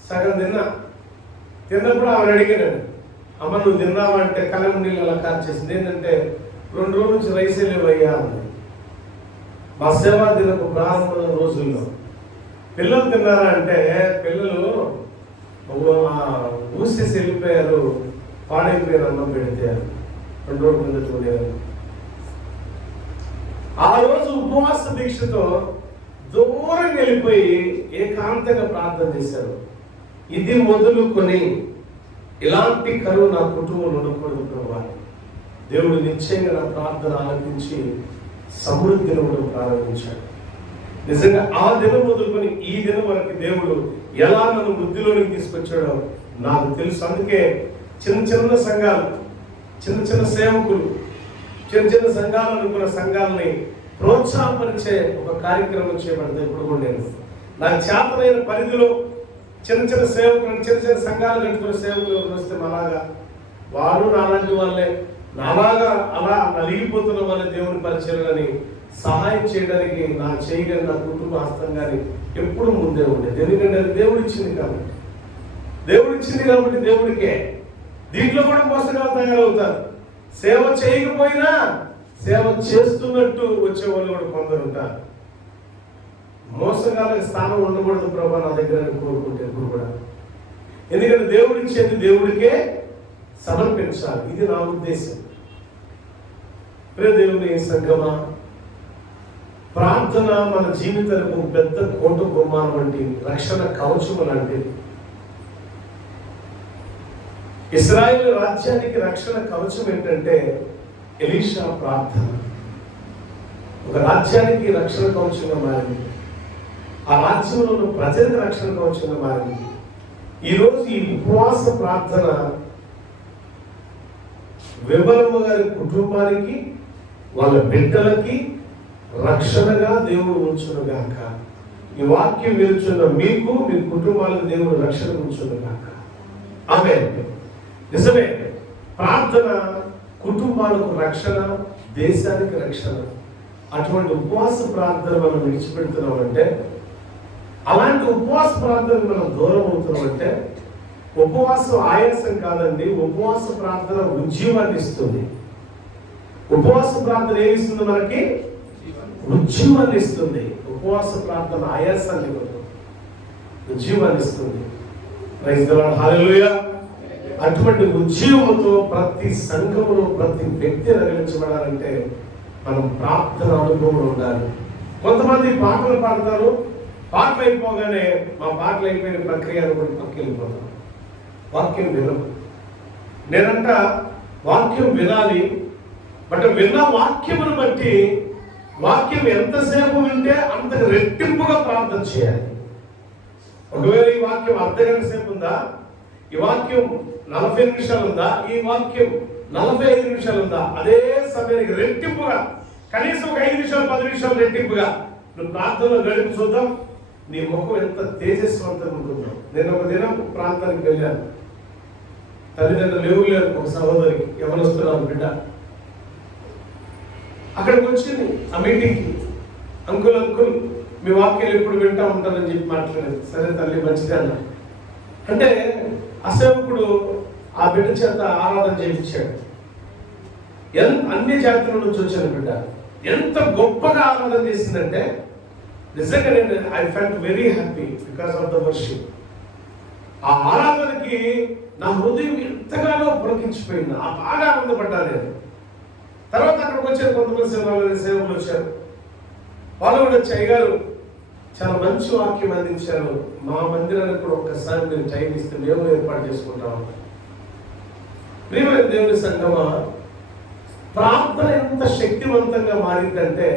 సగం తిన్నప్పుడు ఆమె అడిగినాడు, అమ్మ నువ్వు తిన్నావా అంటే కళ్ళం నీళ్ళు అలా కార్చేసింది. ఏంటంటే 2 రోజుల నుంచి రైసే లేవయ్యా అంది. మా సేవా దినపు ప్రారంభ రోజుల్లో పిల్లలు తిన్నారా అంటే పిల్లలు ఊసేసి వెళ్ళిపోయారు, పాడైపోయారు అన్నం పెడితే 2 రోజుల ముందు చూడేవారు. ఆ రోజు ఉపవాస దీక్షతో దూరం వెళ్ళిపోయి ఏకాంతంగా ప్రార్థన చేశారు. ఇది మొదలుకొని ఇలాంటి కరువు నా కుటుంబంలో ఉండకూడదు ప్రభువా. దేవుడు నిశ్చయంగా నా ప్రార్థన ఆలకించి సమృద్ధిని ఇవ్వడం ప్రారంభించాడు. నిజంగా ఆ దినం మొదలుకొని ఈ దినం వరకు దేవుడు ఎలా నన్ను వృద్ధిలోనికి తీసుకొచ్చాడో నాకు తెలుసు. అందుకే చిన్న చిన్న సంఘాలు, చిన్న చిన్న సేవకులు, చిన్న చిన్న సంఘాలు అనుకున్న సంఘాలని ప్రోత్సాహపరిచే ఒక కార్యక్రమం చేయబడతాయి. ఇప్పుడు కూడా నేను నాకు చేతనైన పరిధిలో చిన్న చిన్న సేవకులు, చిన్న చిన్న సంఘాలు కట్టుకునే సేవకులు ఎవరు వస్తే అలాగా వాళ్ళు నాలాంటి వాళ్ళే, నాలాగా అలా నలిగిపోతున్న వాళ్ళే దేవుని పరిచయాలని సహాయం చేయడానికి నా చేయగలి నా కుటుంబ హస్తం కానీ ఎప్పుడు ముందే ఉండేది. ఎందుకంటే అది దేవుడు ఇచ్చింది కాబట్టి, దేవుడికే. దీంట్లో కూడా మోసగా తయారవుతారు. సేవ చేయకపోయినా సేవ చేస్తున్నట్టు వచ్చే వాళ్ళు కూడా కొందరు ఉంటారు. మోసగాళ్ళకి స్థానం ఉండకూడదు ప్రభా నా దగ్గర అని కోరుకుంటే ఎప్పుడు కూడా. ఎందుకంటే దేవుడు ఇచ్చేది దేవుడికే సమర్పించాలి. ఇది నా ఉద్దేశం. ప్రియ దేవుని సంగమా, ప్రార్థన మన జీవితాలకు పెద్ద కోట గుమ్మానం వంటి రక్షణ కవచము లాంటిది. ఇశ్రాయేలు రాజ్యానికి రక్షణ కవచం ఏంటంటే ఎలీషా ప్రార్థన. ఒక రాజ్యానికి రక్షణ కవచంగా మారింది. ఆ రాజ్యంలో ఉన్న ప్రజలకు రక్షణ కవచంగా మారింది. ఈరోజు ఈ ఉపవాస ప్రార్థన విమలమ్మ గారి కుటుంబానికి, వాళ్ళ బిడ్డలకి రక్షణగా దేవుడు ఉంచునుగాక. ఈ వాక్యం విలుచున్న మీకు, మీ కుటుంబాలకు దేవుడు రక్షణ ఉంచునుగాక. ఆమేన్. నిజమే, ప్రార్థన కుటుంబాలకు రక్షణ, దేశానికి రక్షణ. అటువంటి ఉపవాస ప్రార్థన మనం విడిచిపెడుతున్నామంటే, అలాంటి ఉపవాస ప్రార్థన మనం దూరం అవుతున్నామంటే, ఉపవాసం ఆయాసం కాదండి, ఉపవాస ప్రార్థన ఉజ్జీవాన్ని ఇస్తుంది. ఉపవాస ప్రార్థన ఏమి ఇస్తుంది? మనకి ఉజ్జీవాన్ని ఇస్తుంది. ఉపవాస ప్రార్థన ఆయాసాన్ని ఇవ్వదు, ఉజ్జీవాన్ని ఇస్తుంది. ప్రైజ్ ది లార్డ్, హల్లెలూయా. అటువంటి ఉజ్జీవంతో ప్రతి సంఘములో ప్రతి వ్యక్తి రగిలించబడాలంటే మనం ప్రార్థన అనుభవం ఉండాలి. కొంతమంది పాటలు పాడతారు, పాటలు అయిపోగానే మా పాటలు అయిపోయిన ప్రక్రియ అనుకుని పక్కకి వెళ్ళిపోతాం. వాక్యం వినము. నేనంట వాక్యం వినాలి, బట్ విన్న వాక్యమును బట్టి వాక్యం ఎంతసేపు వింటే అంతకు రెట్టింపుగా ప్రార్థన చేయాలి. ఒకవేళ ఈ వాక్యం అర్ధగంట సేపు ఉందా, ఈ వాక్యం 40 నిమిషాలు ఉందా, ఈ వాక్యం 45 నిమిషాలు ఉందా, అదే సమయానికి రెట్టింపుగా, కనీసం ఒక 5 నిమిషాలు 10 నిమిషాలు రెట్టింపుగా నువ్వు ప్రార్థనలో గడిపి చూద్దాం నీ ముఖం ఎంత తేజస్వంతంగా ఉంటుందో. నేను ఒక దినం ప్రాంతానికి వెళ్ళాను. తల్లిదండ్రులు ఎవరు లేరు, ఒక సహోదరికి ఎవరొస్తున్నారు బిడ్డ. అక్కడికి వచ్చింది ఆ మీటింగ్కి. అంకుల్ మీ వాక్యాలు ఎప్పుడు వింటా ఉంటారని చెప్పి మాట్లాడేది. సరే తల్లి, మంచిది అన్న. అంటే అసేవకుడు ఆ బిడ్డ చేత ఆరాధన చేయించాడు. అన్ని జాతుల నుంచి వచ్చిన బిడ్డ ఎంత గొప్పగా ఆరాధన చేసిందంటే నిజంగా నేను I felt very happy because of the worship. ఆ ఆరాధనకి నా హృదయం ఎంతగానో పులకించిపోయింది. ఆ బాగా ఆనందపడ్డా నేను. తర్వాత అక్కడికి వచ్చారు కొంతమంది సేవకులు వచ్చారు. వాళ్ళు కూడా అయ్యగారు చాలా మంచి వాక్యం అందించారు, మా మందిరానికి కూడా ఒక్కసారి మీరు టైం ఇస్తే మేము ఏర్పాటు చేసుకుంటాం. ప్రియమైన దేవుని సంగమా, ప్రార్థన ఎంత శక్తివంతంగా మారిందంటే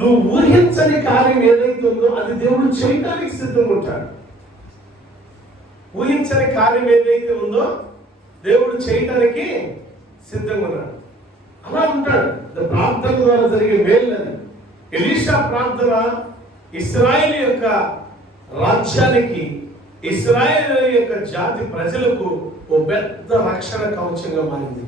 నువ్వు ఊహించని కార్యం ఏదైతే ఉందో అది దేవుడు చేయడానికి సిద్ధంగా ఉంటాడు. ఊహించని కార్యం ఏదైతే ఉందో దేవుడు చేయడానికి సిద్ధంగా ఉన్నాడు. అలా ఉంటాడు. ప్రార్థన ద్వారా జరిగే మేలు అది. ఎలీషా ప్రార్థన ఇశ్రాయేలు యొక్క రాజ్యానికి, ఇశ్రాయేలు యొక్క జాతి ప్రజలకు ఓ పెద్ద రక్షణ కవచంగా మారింది.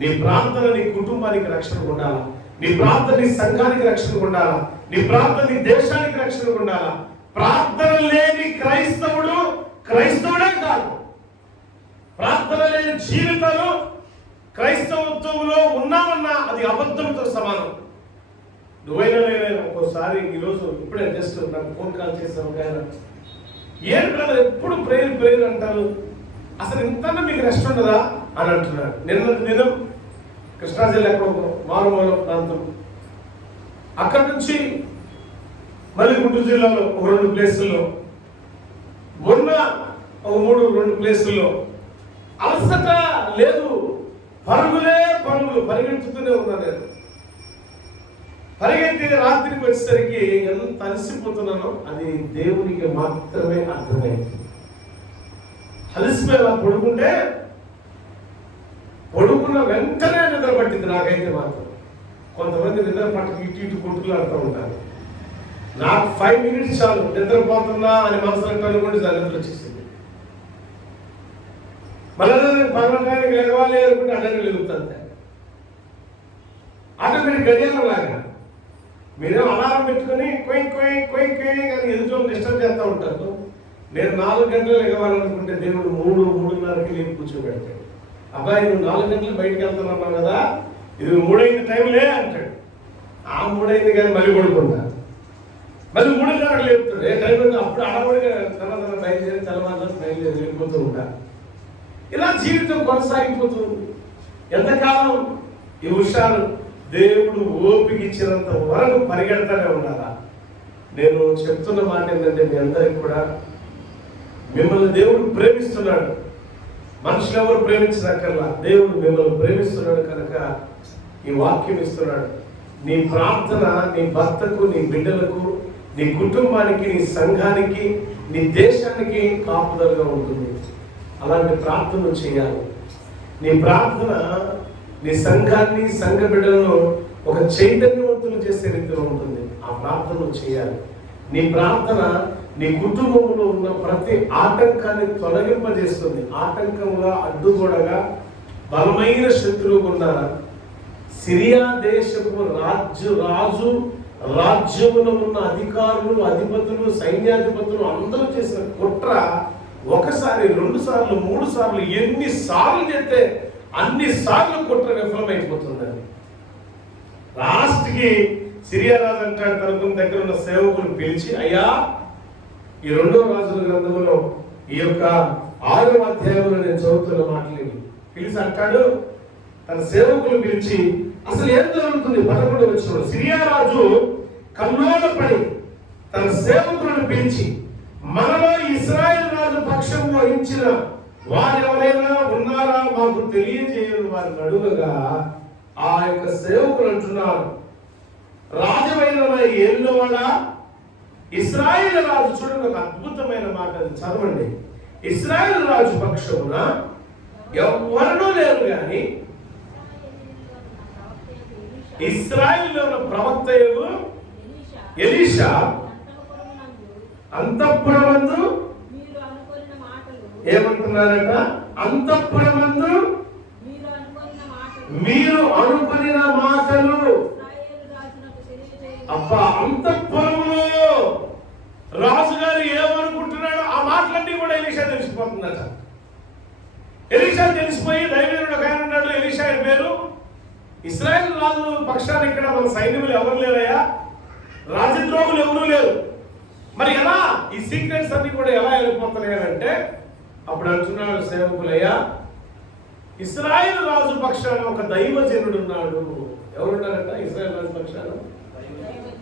నీ ప్రార్థన నీ కుటుంబానికి రక్షణ ఉండాలా, నీ ప్రార్థన నీ సంఘానికి రక్షణ ఉండాలా, నీ ప్రార్థన నీ దేశానికి రక్షణ ఉండాలా. ప్రార్థన లేని క్రైస్తవుడే కాదు. ప్రార్థన లేని జీవితాలు క్రైస్తవత్వంలో ఉన్నామన్నా అది అబద్ధంతో సమానం. నువ్వైనా నేనైనా ఒక్కోసారి ఈరోజు ఇప్పుడే జస్ట్ నాకు ఫోన్ కాల్ చేశాను ఒక ఆయన, ఏం బ్రదర్ ఎప్పుడు ప్రేయర్ అంటారు, అసలు ఇంతన్నా మీకు రెస్ట్ ఉండదా అని అంటున్నాడు. నిన్న కృష్ణా జిల్లా ఎక్కడ మారుమూల ప్రాంతం, అక్కడి నుంచి మళ్ళీ గుంటూరు జిల్లాలో ఒక 2 ప్లేసుల్లో, మొన్న ఒక 2 ప్లేసుల్లో అలసట లేదు, పరుగులు పరిగెత్తుతూనే ఉన్నా నేను. పరిగెత్తి రాత్రికి వచ్చేసరికి ఎంత అలసిపోతున్నానో అది దేవునికి మాత్రమే అర్థమైంది. అలసిపోయి అలా పడుకున్న వెంటనే నిద్ర పట్టింది నాకైతే మాత్రం. కొంతమంది నిద్ర పట్టకి ఇటు కొట్టుకులాడుతూ ఉంటారు. నాకు 5 మినిట్స్ చాలు, నిద్రపోతున్నా అని మనసులో అనుకుంటే చాలా నిద్ర వచ్చేసింది. మళ్ళీ పగలటానికి లేవాలి అనుకుంటే అడ్డానికి లేగుతుంది. ఆటోమేటిక్ గడియారం లాగా మీరేమో అలారం పెట్టుకుని కొయ్యి కానీ ఎదుటి డిస్టర్బ్ చేస్తూ ఉంటారు. నేను 4 గంటలు ఎగవాలనుకుంటే దేవుడు 3:30కి లేపు కూర్చోబెడతాడు. అబ్బాయి నువ్వు 4 గంటలు బయటకు వెళ్తున్నావు కదా, ఇది 3 అయింది టైంలే అంటాడు. ఆ 3 అయింది కానీ మళ్ళీ పడుకుంటా. మళ్ళీ 3:30 లేపుతాడు. ఏ టైం అప్పుడు అడవుడిగా తన బయలుదేరి తెల్లవారు బయలుదేరి వెళ్ళిపోతూ ఉంటారు. ఇలా జీవితం కొనసాగిపోతుంది. ఎంతకాలం ఈ హుషారు? దేవుడు ఓపిక ఇచ్చినంత వరకు పరిగెడతానే ఉండాలా? నేను చెప్తున్న మాట ఏంటంటే, మీ అందరికి కూడా మిమ్మల్ని దేవుడు ప్రేమిస్తున్నాడు. మనుషులు ఎవరు ప్రేమించదక్కర్లా, దేవుడు మిమ్మల్ని ప్రేమిస్తున్నాడు కనుక ఈ వాక్యం ఇస్తున్నాడు. నీ ప్రార్థన నీ భర్తకు, నీ బిడ్డలకు, నీ కుటుంబానికి, నీ సంఘానికి, నీ దేశానికి కాపుదలుగా ఉంటుంది. అలాంటి ప్రార్థన చేయాలి. నీ ప్రార్థన నీ సంఘాన్ని, సంఘ బిడ్డలను ఒక చైతన్యవంతులు చేసే రీతిలో ఉంటుంది. ఆ ప్రార్థన చేయాలి. నీ ప్రార్థన నీ కుటుంబంలో ఉన్న ప్రతి ఆటంకాన్ని తొలగింపజేస్తుంది. ఆటంకంగా, అడ్డుగోడగా, బలమైన శత్రువు ఉన్న సిరియా దేశపు రాజు, రాజ్యములో ఉన్న అధికారులు, అధిపతులు, సైన్యాధిపతులు అందరూ చేసిన కుట్ర ఒకసారి, 2 సార్లు, 3 సార్లు, ఎన్ని సార్లు చేస్తే అన్ని సార్లు కుట్ర విఫలమైపోతుందని లాస్ట్కి సిరియా రాజు అంటాడు తన దగ్గర ఉన్న సేవకులు పిలిచి, అయ్యా, ఈ 2వ రాజుల గ్రంథంలో ఈ యొక్క 6వ అధ్యాయంలో నేను చదువుతున్న మాటలు పిలిచి అంటాడు, తన సేవకులు పిలిచి, అసలు ఏం జరుగుతుంది? 11వ వచనం, సిరియా రాజు కల్లోలపడి తన సేవకులను పిలిచి, మనలో ఇశ్రాయేలు రాజు పక్షం వహించిన వారు ఎవరైనా ఉన్నారా మాకు తెలియజేయని వారిని అడుగగా, ఆ యొక్క సేవకులు అంటున్నారు, రాజమైన ఏలినవాడా, ఇశ్రాయేలు రాజు, చూడండి ఒక అద్భుతమైన మాట, అది చదవండి. ఇశ్రాయేలు రాజు పక్షమున ఎవరనూ లేరు కానీ ఇశ్రాయేలులో ఉన్న ప్రవక్త ఎలీషా అంతఃపురమందు ఏమంటున్నారట? అంతఃపురమందు మీరు అనుకున్న మాటలు. అబ్బా, అంతఃపురంలో రాజుగారు ఏమనుకుంటున్నాడో ఆ మాటలన్నీ కూడా ఎలీషా తెలిసిపోతుందట. ఎలీషా తెలిసిపోయి, దైవజనుడు ఒక ఆయన ఉన్నాడు, ఎలీషా ఆయన పేరు. ఇశ్రాయేలు రాజు పక్షాన్ని ఇక్కడ మన సైన్యములు ఎవరు లేరయ్యా, రాజద్రోహులు ఎవరూ లేరు, మరి ఎలా ఈ సీక్రెట్స్ అన్ని కూడా ఎలా వెళ్ళిపోతున్నాయంటే, అప్పుడు అంటున్నాడు సేవకులయ్యా, ఇశ్రాయేలు రాజు పక్షాన ఒక దైవజనుడు ఉన్నాడు. ఎవరున్నారంట ఇశ్రాయేలు రాజు పక్షాన?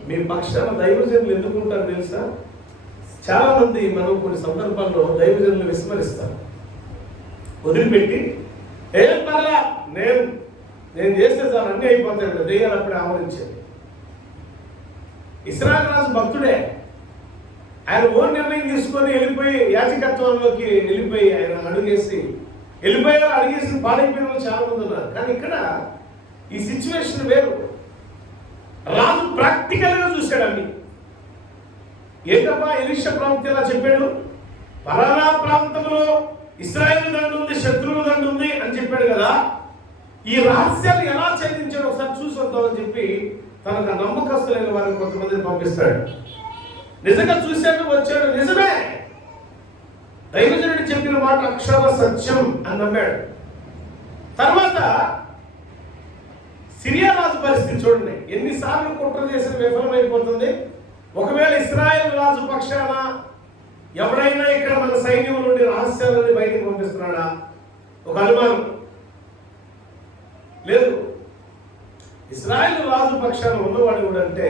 మీ పక్షాన దైవజనులు ఎందుకు ఉంటారు తెలుసా? చాలా మంది మనం కొన్ని సందర్భాల్లో దైవజనులు విస్మరిస్తారు, వదిలిపెట్టి ఏం పర్లా, నేను చేస్తే సార్ అన్నీ అయిపోతాయి, దెయ్యాలు అప్పుడే ఆవరించేది. ఇశ్రాయేలు రాజు భక్తుడే, ఆయన ఓన్ నిర్ణయం తీసుకొని వెళ్ళిపోయి యాజకత్వంలోకి వెళ్ళిపోయి ఆయన అడుగేసి వెళ్ళిపోయారు. అడిగేసి పాడైపోయిన వాళ్ళు చాలా మంది ఉన్నారు. కానీ ఇక్కడ ఈ సిచ్యువేషన్ వేరు. రాజు ప్రాక్టికల్ గా చూశాడు అన్ని. ఏంటప్పా ఎలీషా ప్రాంతం ఎలా చెప్పాడు? పలానా ప్రాంతంలో ఇశ్రాయేలు దండు ఉంది, శత్రువుల దండు ఉంది అని చెప్పాడు కదా. ఈ రహస్యాలు ఎలా ఛేదించాడు ఒకసారి చూసి వద్దామని చెప్పి తనకు నమ్మకస్తులైన వారిని కొంతమందిని పంపిస్తాడు. నిజంగా చూశాడు, వచ్చాడు, నిజమే, దైవజనుడు చెప్పిన మాట అక్షర సత్యం అని నమ్మాడు. తర్వాత సిరియా రాజు పరిస్థితి చూడండి, ఎన్నిసార్లు కుట్ర చేసిన విఫలమైపోతుంది. ఒకవేళ ఇశ్రాయేలు రాజు పక్షాన ఎవరైనా ఇక్కడ మన సైన్యం నుండి రహస్యాలని బయటకు పంపిస్తున్నాడా? ఒక అనుమానం లేదు. ఇశ్రాయేలు రాజు పక్షాన ఉన్నవాడు కూడా అంటే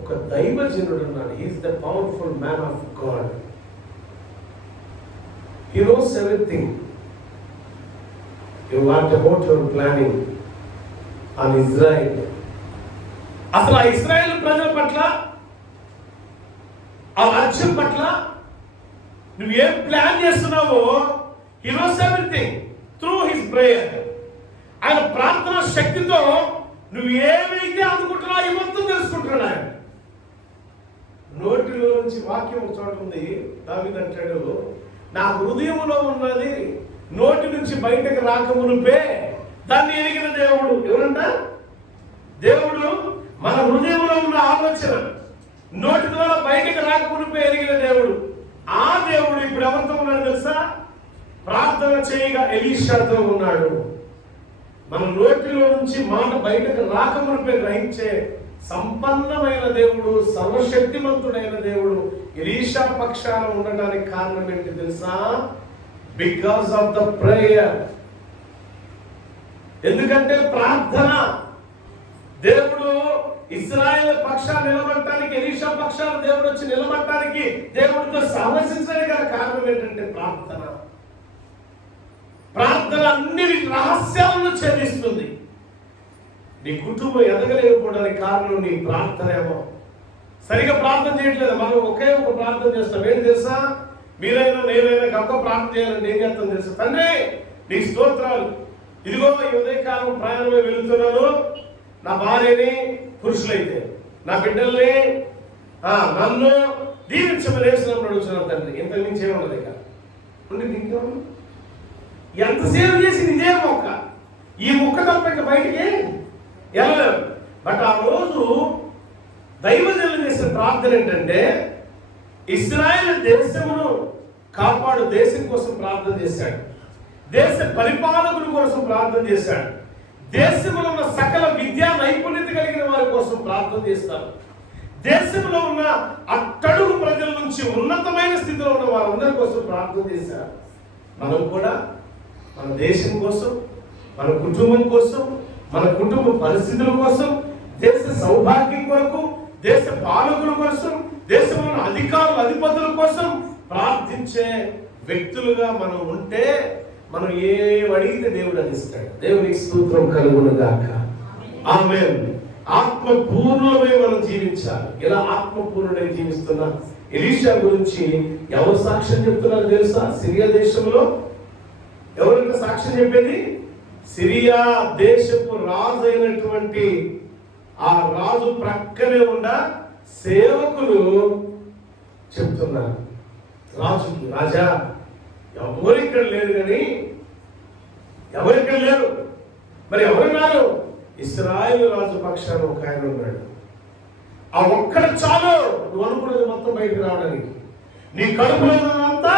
ఒక దైవజనుడు ఉన్నాడు. He is the powerful man of God. He knows everything. You want about your planning on Israel. అసలు ఆ ఇశ్రాయేలు ప్రజల పట్ల, ఆ రాజ్యం పట్ల నువ్వు ఏం ప్లాన్ చేస్తున్నావో he knows everything through his prayer. ఆయన ప్రార్థన శక్తితో నువ్వు ఏమైతే అనుకుంటున్నావు ఈ మొత్తం తెలుసుకుంటున్నాడు ఆయన. నోటిలో నుంచి వాక్యం ఒక చోట ఉంది, దావీదు అంటాడు, నా హృదయంలో ఉన్నది నోటి నుంచి బయటకు రాకమునుపే దాన్ని ఎరిగిన దేవుడు. ఎవరంట? దేవుడు మన హృదయంలో ఉన్న ఆలోచన నోటి ద్వారా బయటకు రాకమునుపే ఎరిగిన దేవుడు. ఆ దేవుడు ఇప్పుడు ఎవరితో ఉన్నాడు తెలుసా? ప్రార్థన చేయగా ఎలీషాతో ఉన్నాడు. మన నోటిలో నుంచి మాట బయటకు రాకమునుపే గ్రహించే సంపన్నమైన దేవుడు, సర్వశక్తిమంతుడైన దేవుడు ఎలీషా పక్షాన ఉండడానికి కారణం ఏంటి తెలుసా? Because of the prayer. ఎందుకంటే ప్రార్థన. దేవుడు ఇశ్రాయేలు పక్షాన్ని నిలబడటానికి, ఎలీషా పక్షాన్ని దేవుడు వచ్చి నిలబడటానికి, దేవుడితో సహవసించడానికి గల కారణం ఏంటంటే ప్రార్థన. ప్రార్థన అన్ని రహస్యాలను ఛేదిస్తుంది. నీ కుటుంబం ఎదగలేకపోవడానికి కారణం నీ ప్రార్థన ఏమో. సరిగా ప్రార్థన చేయట్లేదు. మనం ఒకే ఒక ప్రార్థన చేస్తాం. ఏంటి తెలుసా? మీరైనా నేనైనా గొప్ప ప్రార్థన చేయాలని ఏం చేస్తాం తెలుసా? తండ్రి నీ స్తోత్రాలు, ఇదిగో ఈ ఉదయకాలం ప్రయాణమే వెళుతున్నాను, నా భార్యని, పురుషులైతే నా బిడ్డల్ని, నన్ను దీవించమని వేసినప్పుడు అడుగుతున్నాను తండ్రి. ఇంత నుంచి ఏముండదు. ఇక ఇంకేమన్నా ఎంతసేపు చేసింది ఇదే మొక్క. ఈ మొక్క తప్ప ఇంకా బయటికి వెళ్ళలేదు. బట్ ఆ రోజు దైవజనులు చేసిన ప్రార్థన ఏంటంటే, ఇశ్రాయేలు దేశమును కాపాడు దేశం కోసం ప్రార్థన చేశాడు. దేశ పరిపాలకుల కోసం ప్రార్థన చేశాడు. దేశంలో ఉన్న సకల విద్యా నైపుణ్యత కలిగిన వారి కోసం ప్రార్థన చేస్తారు. దేశంలో ఉన్న అట్టడుగు ప్రజల నుంచి ఉన్నతమైన స్థితిలో ఉన్న వారందరి కోసం ప్రార్థన చేశారు. మనం కూడా మన దేశం కోసం, మన కుటుంబం కోసం, మన కుటుంబ పరిస్థితుల కోసం, దేశ సౌభాగ్యం కొరకు, దేశ పాలకుల కోసం, దేశంలో అధికారుల అధిపతుల కోసం ప్రార్థించే వ్యక్తులుగా మనం ఉంటే, మనం అడిగితే దేవుడు అందిస్తాడు. దేవునికి స్తోత్రం కలుగును గాక. ఆమేన్. ఆత్మపూర్ణులమై మనం జీవించాలి. ఇలా ఆత్మపూర్ణుడై జీవిస్తున్న ఎలీషా గురించి ఎవరు సాక్ష్యం చెప్తున్నారు తెలుసా? సిరియా దేశంలో ఎవరైనా సాక్ష్యం చెప్పేది? సిరియా దేశపు రాజు అయినటువంటి ఆ రాజు ప్రక్కనే ఉన్న సేవకులు చెప్తున్నారు రాజుకి, రాజా ఎవరిక్కడ లేరు, కానీ ఎవరిక్కడ లేరు, మరి ఎవరున్నారు? ఇశ్రాయేలు రాజు పక్షాన ఒక ఆయన ఉన్నాడు. ఆ ఒక్కడ చాలు నువ్వు అనుకున్నది మొత్తం బయటకు రావడానికి. నీ కడుపులో అంతా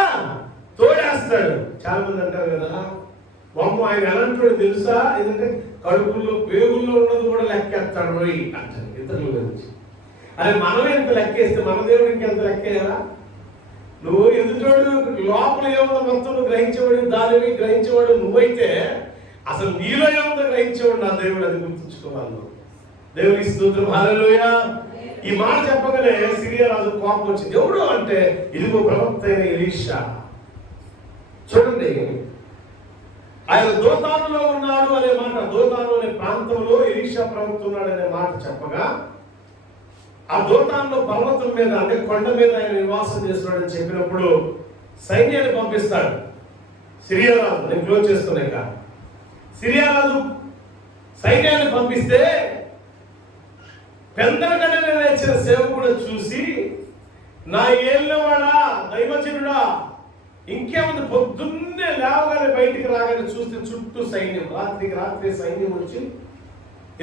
తోడేస్తాడు. చాలా మంది అంటారు కదా, అమ్మ ఆయన ఎలాంటి తెలుసా? ఎందుకంటే కడుపుల్లో పేగుల్లో ఉన్నది కూడా లెక్కేస్తాడు రోయి అంటారు ఇతరుల గురించి. అదే మనమే ఎంత లెక్కేస్తే మన దేవుడు ఇంకెంత లెక్కేయాలా? నువ్వు ఎదుటోడు లోపల ఏముందో మొత్తం నువ్వు గ్రహించేవాడు, దానిని గ్రహించేవాడు నువ్వైతే అసలు నీలో ఏముందో గ్రహించేవాడు నా దేవుడు. అది గుర్తుంచుకోవాలి. దేవునికి స్తోత్రం. హల్లెలూయా. ఈ మాట చెప్పగానే సిరియా రాజు కోపం వచ్చింది. ఎవడు అంటే ఇదిగో ప్రవక్త అయిన ఎలీషా. చూడండి, ఆయన దోతానులో ఉన్నాడు అనే మాట, దోతాను అనే ప్రాంతంలో ఎలీషా ప్రవక్త ఉన్నాడు అనే మాట చెప్పగా, ఆ దోతానులో పర్వతం మీద అంటే కొండ మీద ఆయన నివాసం చేస్తున్నాడని చెప్పినప్పుడు సైన్యాన్ని పంపిస్తాడు సిరియా రాజు. నేను క్లోజ్ చేస్తున్నాక సిరియా రాజు సైన్యాన్ని పంపిస్తే పెందరగడనే లేచిన సేవకుడు చూసి, నా ఏళ్ళవాడా దైవజనుడా, ఇంకేముంది, పొద్దున్నే లేవగానే బయటికి రాగానే చూస్తే చుట్టూ సైన్యం, రాత్రికి రాత్రి సైన్యం వచ్చి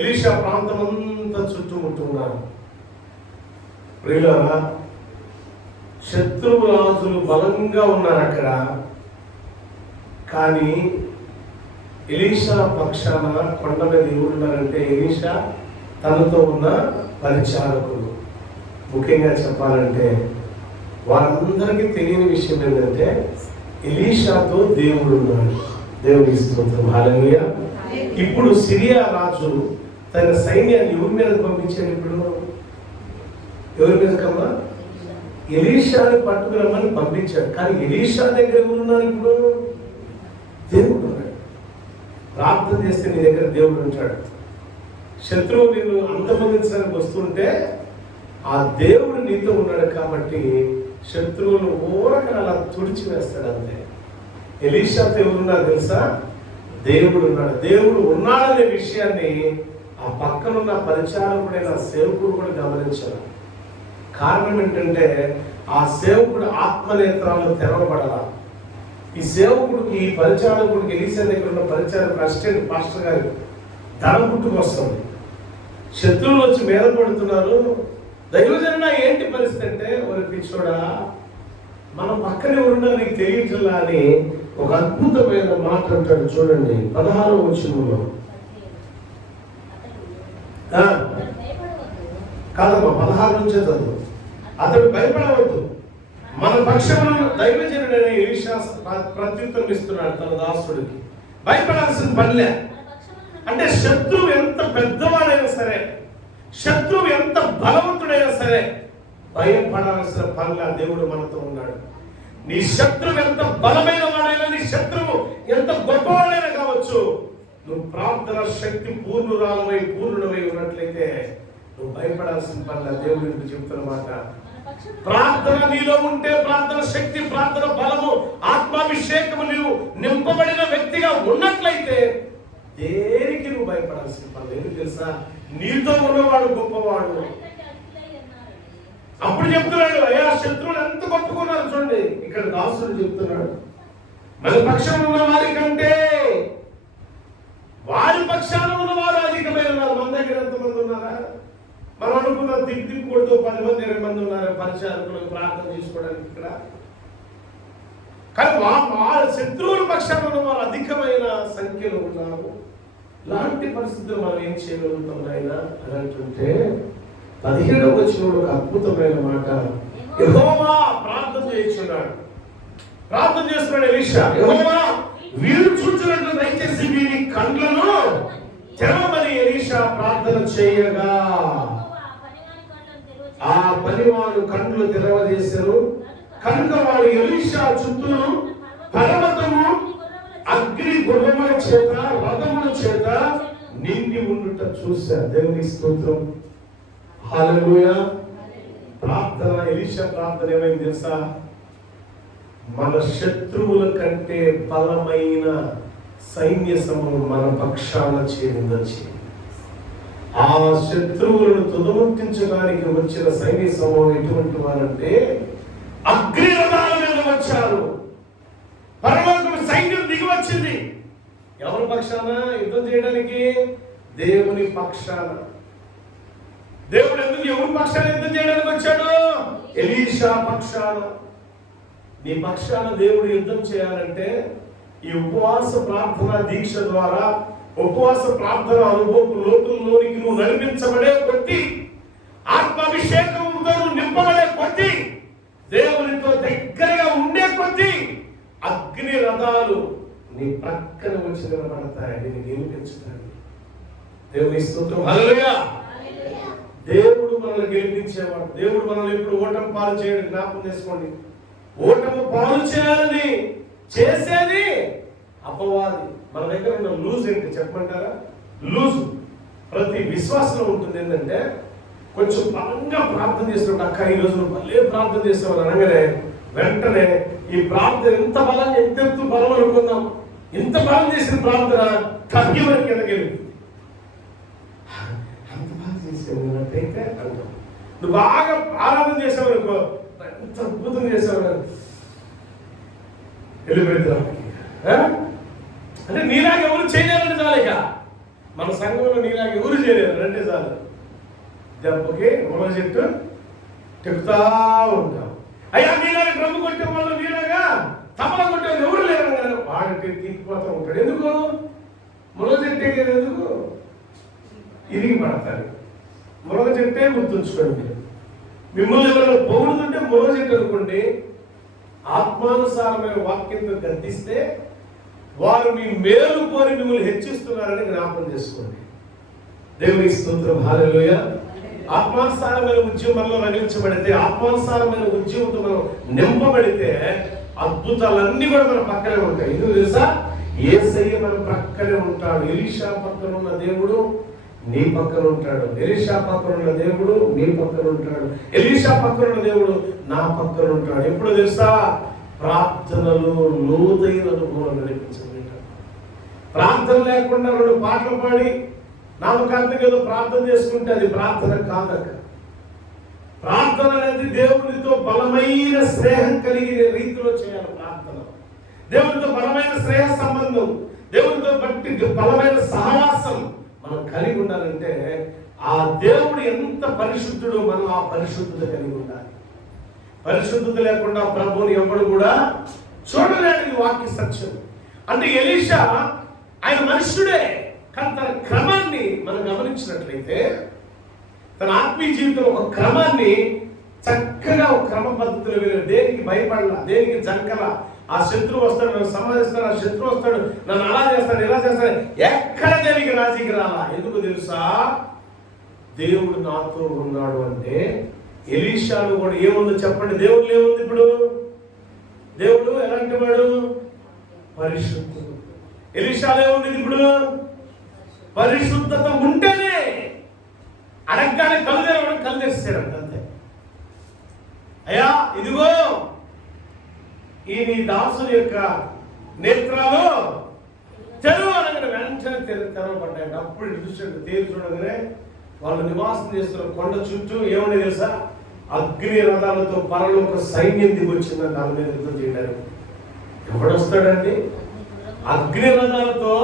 ఎలీషా ప్రాంతం అంతా చుట్టుముట్టున్నారు. ప్రియులారా, శత్రువు రాజులు బలంగా ఉన్నారు అక్కడ. కానీ ఎలీషా పక్షాన కొండ మీద ఎవరున్నారంటే ఎలీషా తనతో ఉన్న పరిచారకులు. ముఖ్యంగా చెప్పాలంటే వారందరికీ తెలియని విషయం ఏంటంటే ఎలీషాతో దేవుడు ఉన్నాడు. దేవునికి స్తోత్రం. హల్లెలూయా. ఇప్పుడు సిరియా రాజు తన సైన్యాన్ని ఎవరి మీద పంపించాడు? ఇప్పుడు ఎవరి మీద కమ్మా? ఎలీషాని పట్టుకురమ్మని పంపించాడు. కానీ ఎలీషా దగ్గర ఎవరున్నారు? ఇప్పుడు దేవుడు ఉన్నాడు. ప్రార్థన చేస్తే నీ దగ్గర దేవుడు ఉంటాడు. శత్రువు నిన్ను అంతమందించడానికి వస్తుంటే ఆ దేవుడు నీతో ఉన్నాడు కాబట్టి శత్రువులు ఊరకని అలా తుడిచివేస్తాడు. అంతే. ఎలీషాతో ఎవరున్నారు తెలుసా? దేవుడు ఉన్నాడు. దేవుడు ఉన్నాడనే విషయాన్ని ఆ పక్కనున్న పరిచారకుడైన సేవకుడు కూడా గమనించాలి. కారణం ఏంటంటే ఆ సేవకుడు ఆత్మనేత్రాలు తెరవబడాల. ఈ సేవకుడికి, ఈ పరిచారకుడికి, ఎలీషా దగ్గర ఉన్న పరిచారకుడు అసిస్టెంట్ పాస్టర్ గారు ధనం పుట్టుకొస్తుంది. శత్రువులు వచ్చి మీద పడుతున్నారు. దైవజనుడా ఏంటి పరిస్థితి అంటే, ఒక పిచ్చోడా మన పక్కనే ఎవరున్నారు నీకు తెలియట్లా అని ఒక అద్భుతమైన మాట అంటాడు. చూడండి 16వ వచనంలో, కాదమ్మా 16 నుంచే చదువు. అతడు భయపడవద్దు, మన పక్షమున దైవజనుడైన ఎలీషా ప్రత్యుత్తరం ఇస్తున్నాడు తన దాసుడికి. భయపడాల్సిన పనిలే. అంటే శత్రువు ఎంత పెద్దవాడైనా సరే, శత్రువు ఎంత బలవంతుడైనా సరే భయపడాల్సిన పనిలా. దేవుడు మనతో ఉన్నాడు. నీ శత్రువు ఎంత బలమైన వాడైనా, నీ శత్రువు ఎంత గొప్పవాడైనా కావచ్చు, నువ్వు ప్రార్థన శక్తి పూర్ణుడవై ఉన్నట్లయితే నువ్వు భయపడాల్సిన పనిలా. దేవుడికి చెప్తున్నమాట. ప్రార్థన నీలో ఉంటే, ప్రార్థన శక్తి, ప్రార్థన బలము, ఆత్మాభిషేకము నీవు నింపబడిన వ్యక్తిగా ఉన్నట్లయితే దేనికి నువ్వు భయపడాల్సిన పని. ఎందుకు తెలుసా? నీతో ఉన్నవాడు గొప్పవాడు. అప్పుడు చెప్తున్నాడు, అయ్యా శత్రువులు ఎంత గొప్పకున్నారు చూడండి. ఇక్కడ దాసుడు చెప్తున్నాడు, మన పక్షాన ఉన్న వారి కంటే వారి పక్షాన ఉన్నవారు అధికమైన ఉన్నారు. మన దగ్గర ఎంతమంది ఉన్నారా? మనం అనుకున్న తిప్పి కొడుతూ 10 మంది 20 మంది ఉన్నారు పరిచారకులు ప్రార్థన చేసుకోవడానికి ఇక్కడ. కానీ వాళ్ళ శత్రువుల పక్షాన ఉన్న వారు అధికమైన సంఖ్యలో ఉన్నారు. ఇలాంటి పరిస్థితులు మనం ఏం చేయగలుగుతాం ఆయన అని అంటుంటే 17వ వచనంలో ఒక అద్భుతమైన మాట. యెహోవా ప్రార్థన చేస్తున్నాడు. ప్రార్థన చేస్తున్నాడు ఎలీషా. యెహోవా వీరు చూచినట్లు దయచేసి వీరి కండ్లను తెరవమని ఎలీషా ప్రార్థన చేయగా ఆ పనివాడు కండ్లు తెరవజేశారు. కనుక వాడు ఎలీషా చుట్టూ పర్వతము అగ్ని గుర్రముల చేత రథముల చేత నిండి ఉండుట చూశారు. దేవునికి స్తోత్రం. హల్లెలూయా. ప్రార్థన, ఎలీషా ప్రార్థన ఏమైంది తెలుసా? మన శత్రువుల కంటే బలమైన సైన్య సమూహం మన పక్షాన చేరిందొచ్చి ఆ శత్రువులను తుదముట్టించడానికి వచ్చిన సైన్య సమూహం ఎటువంటి వారంటే అగ్ని రథాల మీద వచ్చారు. పరలోకపు సైన్యం దిగి వచ్చింది. ఎవరి పక్షాన యుద్ధం చేయడానికి? దేవుని పక్షాన. దేవుడు ఎందుకు ఎవరి పక్షాన యుద్ధం చేయడానికి వచ్చాడు? ఎలీషా పక్షాన. నీ పక్షాన దేవుడు యుద్ధం చేయాలంటే ఈ ఉపవాస ప్రార్థన దీక్ష ద్వారా, ఉపవాస ప్రార్థన అనుభవం లోతుల్లోనికి నువ్వు నడిపించబడే కొద్దీ, ఆత్మాభిషేకంతో నువ్వు నింపబడే కొద్దీ, దేవునితో దగ్గరగా ఉండే కొద్దీ అగ్ని రథాలు నీ పక్కన వచ్చి నిలబడతాయి, నేను గెలిపించుతాను. దేవుని స్తోత్రం. హల్లెలూయా. దేవుడు మనల్ని గెలిపించేవాడు. దేవుడు మనల్ని ఎప్పుడు ఓటమి పాలు చేయడం జ్ఞాపకం చేసుకోండి. ఓటమి పాలు చేయాలని చేసేది అపవాది. మన దగ్గర ఉన్న లూజ్ ఏంటి చెప్పమంటారా? లూజ్ ప్రతి విశ్వాసంలో ఉంటుంది. ఏంటంటే కొంచెం బలంగా ప్రార్థన చేసినప్పుడు, అక్క ఈ రోజు నువ్వు భలే ప్రార్థన చేస్తావు అనగానే వెంటనే ఈ ప్రార్థన ఎంత బలంగా, ఎంతెంత బలం అనుకుందాం, ఇంత బలం చేసిన ప్రార్థన తగ్గి వరకు ఎదగలిగింది. అంత బాగా చేసేవాళ్ళైతే అంటాం. నువ్వు బాగా ఆరాధన చేసావు అనుకో, ఎంత అద్భుతం చేసావు వెళ్ళిపోయిద్దాం. అంటే నీలాగా ఎవరు చేయలేరంటే చాలు. ఇక మన సంఘంలో నీలాగా ఎవరు చేయలేరు అంటే చాలు. దెబ్బకి మునగ చెట్టు చెప్తా ఉంటాం. అయ్యా నీలాగా డ్రమ్ము కొట్టే వాళ్ళు, నీలాగా తమల కొట్టే వాళ్ళు ఎవరు లేరు కదా. వాడికి తీసిపోతూ ఉంటాడు. ఎందుకు? మునగ చెట్టే కదా. ఎందుకు? ఇరిగి పడతారు. మునగ చెట్టే గుర్తుంచుకోండి. మిమ్మల్ని ఎవరైనా పొగుడుతుంటే మునగ చెట్టు అనుకోండి, ఆత్మానుసారమైన వాక్యంతో గద్దిస్తే వారు మీ మేలు కోరి మిమ్మల్ని హెచ్చిస్తున్నారని జ్ఞాపకం చేసుకోండి. దేవుని స్తోత్రం. హల్లెలూయా. ఆత్మానుసారమైన ఉద్యమంలో రగిలించబడితే, ఆత్మానుసారమైన ఉద్యమంతో మనం నింపబడితే అద్భుతాలన్నీ కూడా మన పక్కనే ఉంటాయి. ఎందుకు తెలుసా? యేసయ్య మన పక్కనే ఉంటాడు. ఎలీషా పక్కన ఉన్న దేవుడు నీ పక్కన ఉంటాడు. ఎలీషా పక్కన ఉన్న దేవుడు నీ పక్కన ఉంటాడు. ఎలీషా పక్కన ఉన్న దేవుడు నా పక్కన ఉంటాడు. ఎప్పుడు తెలుసా? ప్రార్థనలు లోతైన అనుభవం నడిపించబడతాడు. ప్రార్థన లేకుండా 2 పాటలు పాడి నామకాంతగా ఏదో ప్రార్థన చేసుకుంటే అది ప్రార్థన కాదక్క. ప్రార్థన అనేది దేవునితో బలమైన స్నేహం కలిగిన రీతిలో చేయాలి. ప్రార్థన దేవునితో బలమైన స్నేహ సంబంధం, దేవునితో బట్టి బలమైన సహవాసం మనం కలిగి ఉండాలంటే ఆ దేవుడు ఎంత పరిశుద్ధుడో మనం ఆ పరిశుద్ధత కలిగి ఉండాలి. పరిశుద్ధత లేకుండా ప్రభువుని ఎవడు కూడా చూడలేని వాక్య సత్యం. అంటే ఎలీషా ఆయన మనుష్యుడే, కానీ తన క్రమాన్ని మనం గమనించినట్లయితే తన ఆత్మీయ జీవితంలో ఒక క్రమాన్ని చక్కగా ఒక క్రమ పద్ధతిలో వెళ్ళాడు. దేనికి భయపడలా, దేనికి జంకల. ఆ శత్రువు వస్తాడు, నన్ను సమాధిస్తాడు, ఆ శత్రువు వస్తాడు, నన్ను అలా చేస్తాడు, ఇలా చేస్తాడు, ఎక్కడ దేనికి రాజీకి రాలా. ఎందుకు తెలుసా? దేవుడు నాతో ఉన్నాడు అంటే. ఎలీషాను కూడా ఏముందో చెప్పండి, దేవుడు ఏముంది ఇప్పుడు? దేవుడు ఎలాంటి వాడు? పరిశుద్ధుడు. ఎలీషాలో ఏముంది ఇప్పుడు? పరిశుద్ధత ఉంటేనే అడగగానే కళ్ళు తెరిచాడు అంతే. అయ్యా ఇదిగో ఈ నీ దాసుని యొక్క నేత్రాలు తెరువు అనగానే వెంటనే తెరవబడ్డాడు. అప్పుడు చూసాడు, తేరు చూడగానే వాళ్ళు నివాసం చేస్తున్న కొండ చుట్టూ ఏమని తెలుసా? అగ్ని రథాలతో పరలోక సైన్యం దిగొచ్చిందని దాని మీద యుద్ధం చేయడానికి. ఎవడొస్తాడండి? అగ్ని రథాలతో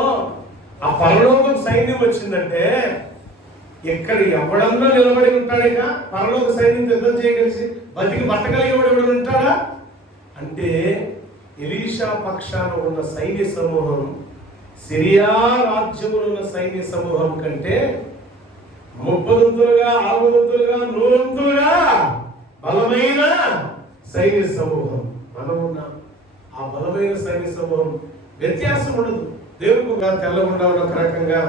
ఆ పరలోక సైన్యం వచ్చిందంటే ఇక్కడ ఎవడన్నా నిలబడి ఉంటాడేక పరలోక సైన్యం యుద్ధం చేయగలిసి బతికి బట్టగలిగేవాడు ఉంటాడా? అంటే ఎలీషా పక్షాన ఉన్న సైన్య సమూహం సిరియా రాజ్యములో ఉన్న సైన్య సమూహం కంటే 30 60 100 బలమైన సైన్య సమూహం. మనం ఉన్నాం ఆ బలమైన సైన్య సమూహం. వ్యత్యాసం ఉండదు. దేవుడు తెల్లకుండా ఒక రకంగా,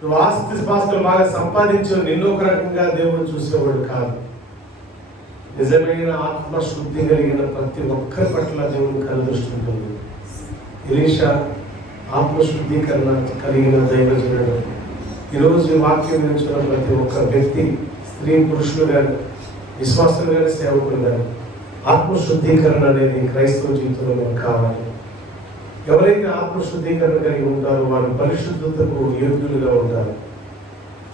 నువ్వు ఆస్తి పాస్తులు బాగా సంపాదించు నిన్ను ఒక రకంగా దేవుడు చూసేవాడు కాదు. నిజమైన ఆత్మశుద్ధి కలిగిన ప్రతి ఒక్కరి పట్ల దేవుడు కనుదృష్టి ఉంటుంది. ఎలీషా ఆత్మశుద్ధీకరణ కలిగిన దైవజనుడు. ఈరోజు వాక్యం నేర్చుకున్న ప్రతి ఒక్క వ్యక్తి, స్త్రీ పురుషులు కానీ, విశ్వాసులు కానీ, సేవకులు కానీ, ఆత్మశుద్ధీకరణ అనేది క్రైస్తవ జీవితంలో మనకు కావాలి. ఎవరైతే ఆత్మశుద్ధీకరణ కలిగి ఉంటారో వారు పరిశుద్ధతకు యోగ్యులుగా ఉంటారు.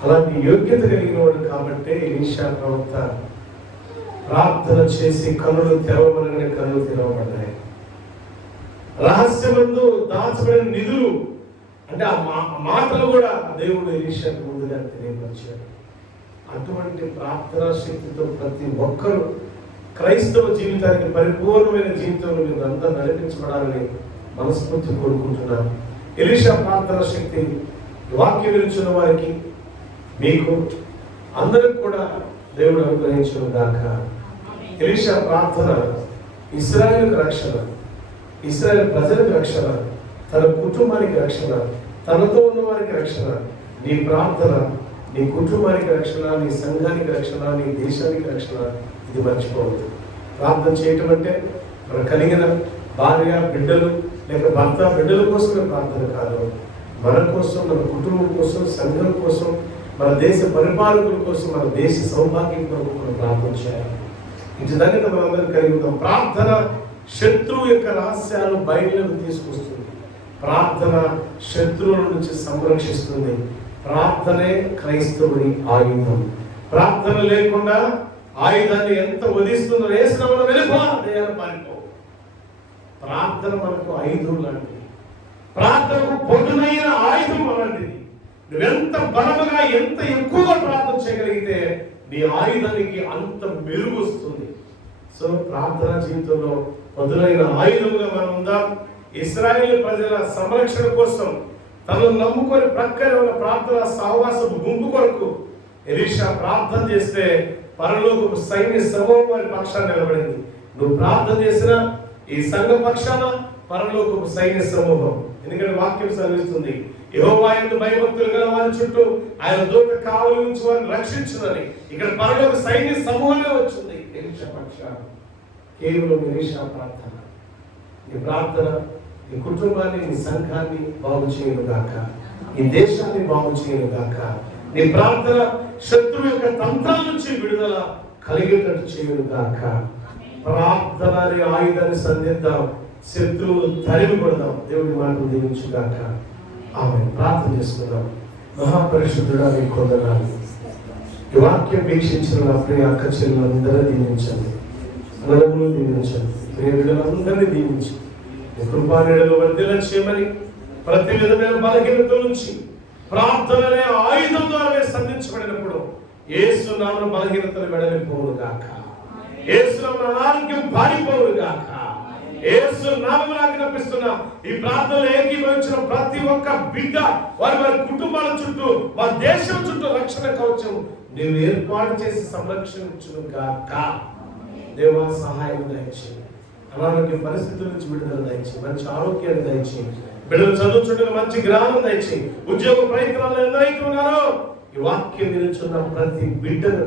అలాంటి యోగ్యత కలిగిన వాడు కాబట్టి ఎలీషా ప్రవక్త ప్రార్థన చేసి కన్నులు తెరవబడగానే కన్నులు తెరవబడ్డాయి. రహస్యమందు దాచబడిన నిధులు అంటే ఆ మాటలు కూడా దేవుడు ఎలీషాకు ముందుగా తెలియపరిచాడు. అటువంటి ప్రార్థనా శక్తితో ప్రతి ఒక్కరూ క్రైస్తవ జీవితానికి పరిపూర్ణమైన జీవితంలో మీరు అందరూ నడిపించబడాలని మనస్ఫూర్తి కోరుకుంటున్నాను. ఎలీషా ప్రార్థనా శక్తి వాక్యం విలుచున్న వారికి, మీకు అందరికి కూడా దేవుడు అనుగ్రహించిన దాకా. ఎలీషా ప్రార్థన ఇశ్రాయేలుకు రక్షణ, ఇశ్రాయేల్ ప్రజలకు రక్షణ, తన కుటుంబానికి రక్షణ, తనతో ఉన్న వారికి రక్షణ. నీ ప్రార్థన నీ కుటుంబానికి రక్షణ, నీ సంఘానికి రక్షణ, నీ దేశానికి రక్షణ. ఇది మర్చిపోవద్దు. ప్రార్థన చేయటం అంటే మన కలిగిన భార్య బిడ్డలు లేక భర్త బిడ్డల కోసమే ప్రార్థన కాదు, మన కోసం, మన కుటుంబం కోసం, సంఘం కోసం, మన దేశ పరిపాలకుల కోసం, మన దేశ సౌభాగ్యం కొరకు మనం ప్రార్థన చేయాలి. ఇంటి దగ్గర మనందరం కలిగి ఉన్నాం. ప్రార్థన శత్రువు యొక్క రహస్యాలు బయటకు తీసుకొస్తుంది. ప్రార్థన శత్రువుల నుంచి సంరక్షిస్తుంది. ప్రార్థనే క్రైస్తవుని ఆయుధం. ప్రార్థన లేకుండా ఆయుధాన్ని ఎంత వధిస్తుందో వేసినప్పుడు వెళ్ళిపోవాలి, పారిపో. ప్రార్థన మనకు ఆయుధం లాంటిది. ప్రార్థనకు పొదునైన ఆయుధం అలాంటిది. నువ్వెంత బలముగా ఎంత ఎక్కువగా ప్రార్థన చేయగలిగితే నీ ఆయుధానికి అంత మెరుగు వస్తుంది. సో ప్రార్థన జీవితంలో పొదునైన ఆయుధముగా మనం ఉందాం. ఇశ్రాయేలు ప్రజల సంరక్షణ కోసం తనను నమ్ముకొని ప్రక్కనే ఉన్న ప్రార్థన సహవాసపు గుంపు కొరకు ఎలీషా ప్రార్థన చేస్తే పరలోకపు సైన్య సమూహం వారి పక్షాన్ని నిలబడింది. నువ్వు ప్రార్థన చేసిన ఈ సంఘ పక్షాన పరలోకపు సైన్య సమూహం. ఎందుకంటే వాక్యం సెలవిస్తుంది, యెహోవా యందు భయభక్తులు గల వారి చుట్టూ ఆయన దూత కావలి నుంచి వారిని రక్షించునని. ఇక్కడ పరలోక సైన్య సమూహమే వచ్చింది ఎలీషా పక్షాన. కేవలం ఎలీషా ప్రార్థన. నీ ప్రార్థన నీ కుటుంబాన్ని, నీ సంఘాన్ని బాగు చేయను గాక, ఈ దేశాన్ని బాగు చేయను గాక. నీ ప్రార్థన శత్రువు యొక్క తంత్రాల నుంచి విడుదల కలిగేటట్టు చేయను గాక. ప్రార్థన అనే ఆయుధాన్ని సంధిద్దాం, శత్రువులు తరిమి కొడదాం. దేవుడి మాటలు దీవించుగాక. ఆమె ప్రార్థన చేసుకుందాం. మహాపరిశుద్ధుడా నీకు వందనాలు. ఈ వాక్యం వీక్షించిన నా ప్రియ అక్క చెల్లెలందరూ దీవించండి, నలుగురు దీవించండి, ప్రియ బిడ్డలందరినీ దీవించండి. కృపానీడలో వర్ధిల్ల చేయమని, ప్రతి విధమైన బలహీనత నుంచి ప్రార్థన అనే ఆయుధం ద్వారా సంధించబడినప్పుడు యేసు నామమున బలహీనతలు వెడలిపోవును గాక, యేసు నామమున అనారోగ్యం పారిపోవును గాక. యేసు నామమున ఆజ్ఞాపిస్తున్న ఈ ప్రార్థనలో ఏకీభవించిన ప్రతి ఒక్క బిడ్డ వారి వారి కుటుంబాల చుట్టూ, వారి దేశం చుట్టూ రక్షణ కవచం నీవు ఏర్పాటు చేసి సంరక్షించును గాక. దేవా సహాయం దయచేయి. అనారోగ్య పరిస్థితుల నుంచి విడుదల దయచేయి. మంచి ఆరోగ్యాన్ని దయచేయి. బిడ్డలు చదువుచుండగా మంచి జ్ఞానం దయచేయి. ఉద్యోగ ప్రయత్నాలు ఎందరైతే ఉన్నారో ఈ వాక్యం వినుచున్న ప్రతి బిడ్డను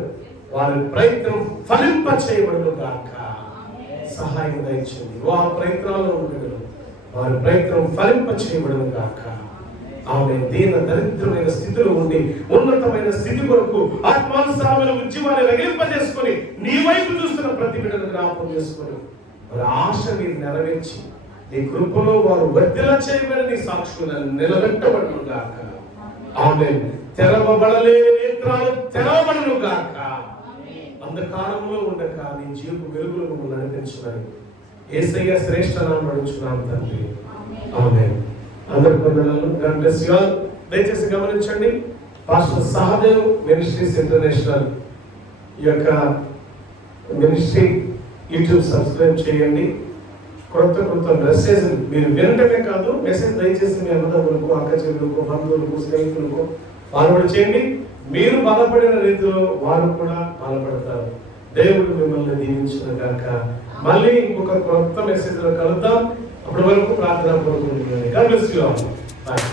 వారి ప్రయత్నం ఫలింప చేయబడును గాక. సహాయం దయచేయండి. వారి ప్రయత్నాల్లో ఉండదు వారి ప్రయత్నం ఫలింప చేయబడును గాక. ఆమె దీన దరిద్రమైన స్థితిలో ఉండి ఉన్నతమైన స్థితి కొరకు ఆత్మానుసారమైన ఉద్యమాన్ని రగిలింపజేసుకొని నీ వైపు చూస్తున్న ప్రతి బిడ్డను జ్ఞాపకం చేసుకొని వారి ఆశ మీరు నెరవేర్చి నీ కృపలో వారు వర్ధిల చేయబడి నీ సాక్షులను నిలబెట్టబడును గాక. ఆమె తెరవబడలేని నేత్రాలు తెరవబడును గాక. అంధకారంలో ఉండక నీ జీవిత వెలుగులు మమ్మల్ని నడిపించమని యేసయ్య శ్రేష్ఠ నామమున అడుగుచున్నాము తండ్రి. ఆమేన్. అందరి వందనాలు. God bless you all. దయచేసి గమనించండి, పాస్టర్ సహదేవ్ మినిస్ట్రీస్ ఇంటర్నేషనల్ ఈ యొక్క మినిస్ట్రీ యూట్యూబ్ సబ్స్క్రైబ్ చేయండి. కొత్త మెసేజ్ మీరు వినటమే కాదు, మెసేజ్ దయచేసి మీ అన్నదమ్ములకు, అక్క చెల్లెలకు, బంధువులకు, స్నేహితులకు ఫార్వర్డ్ చేయండి. మీరు బలపడిన రీతిలో వారు కూడా బలపడతారు. దేవుడు మిమ్మల్ని దీవించును గాక. మళ్ళీ ఇంకొక కొత్త మెసేజ్ లో కలుద్దాం. అప్పటి వరకు ప్రార్థన పూర్వకంగా. God bless you all. Bye.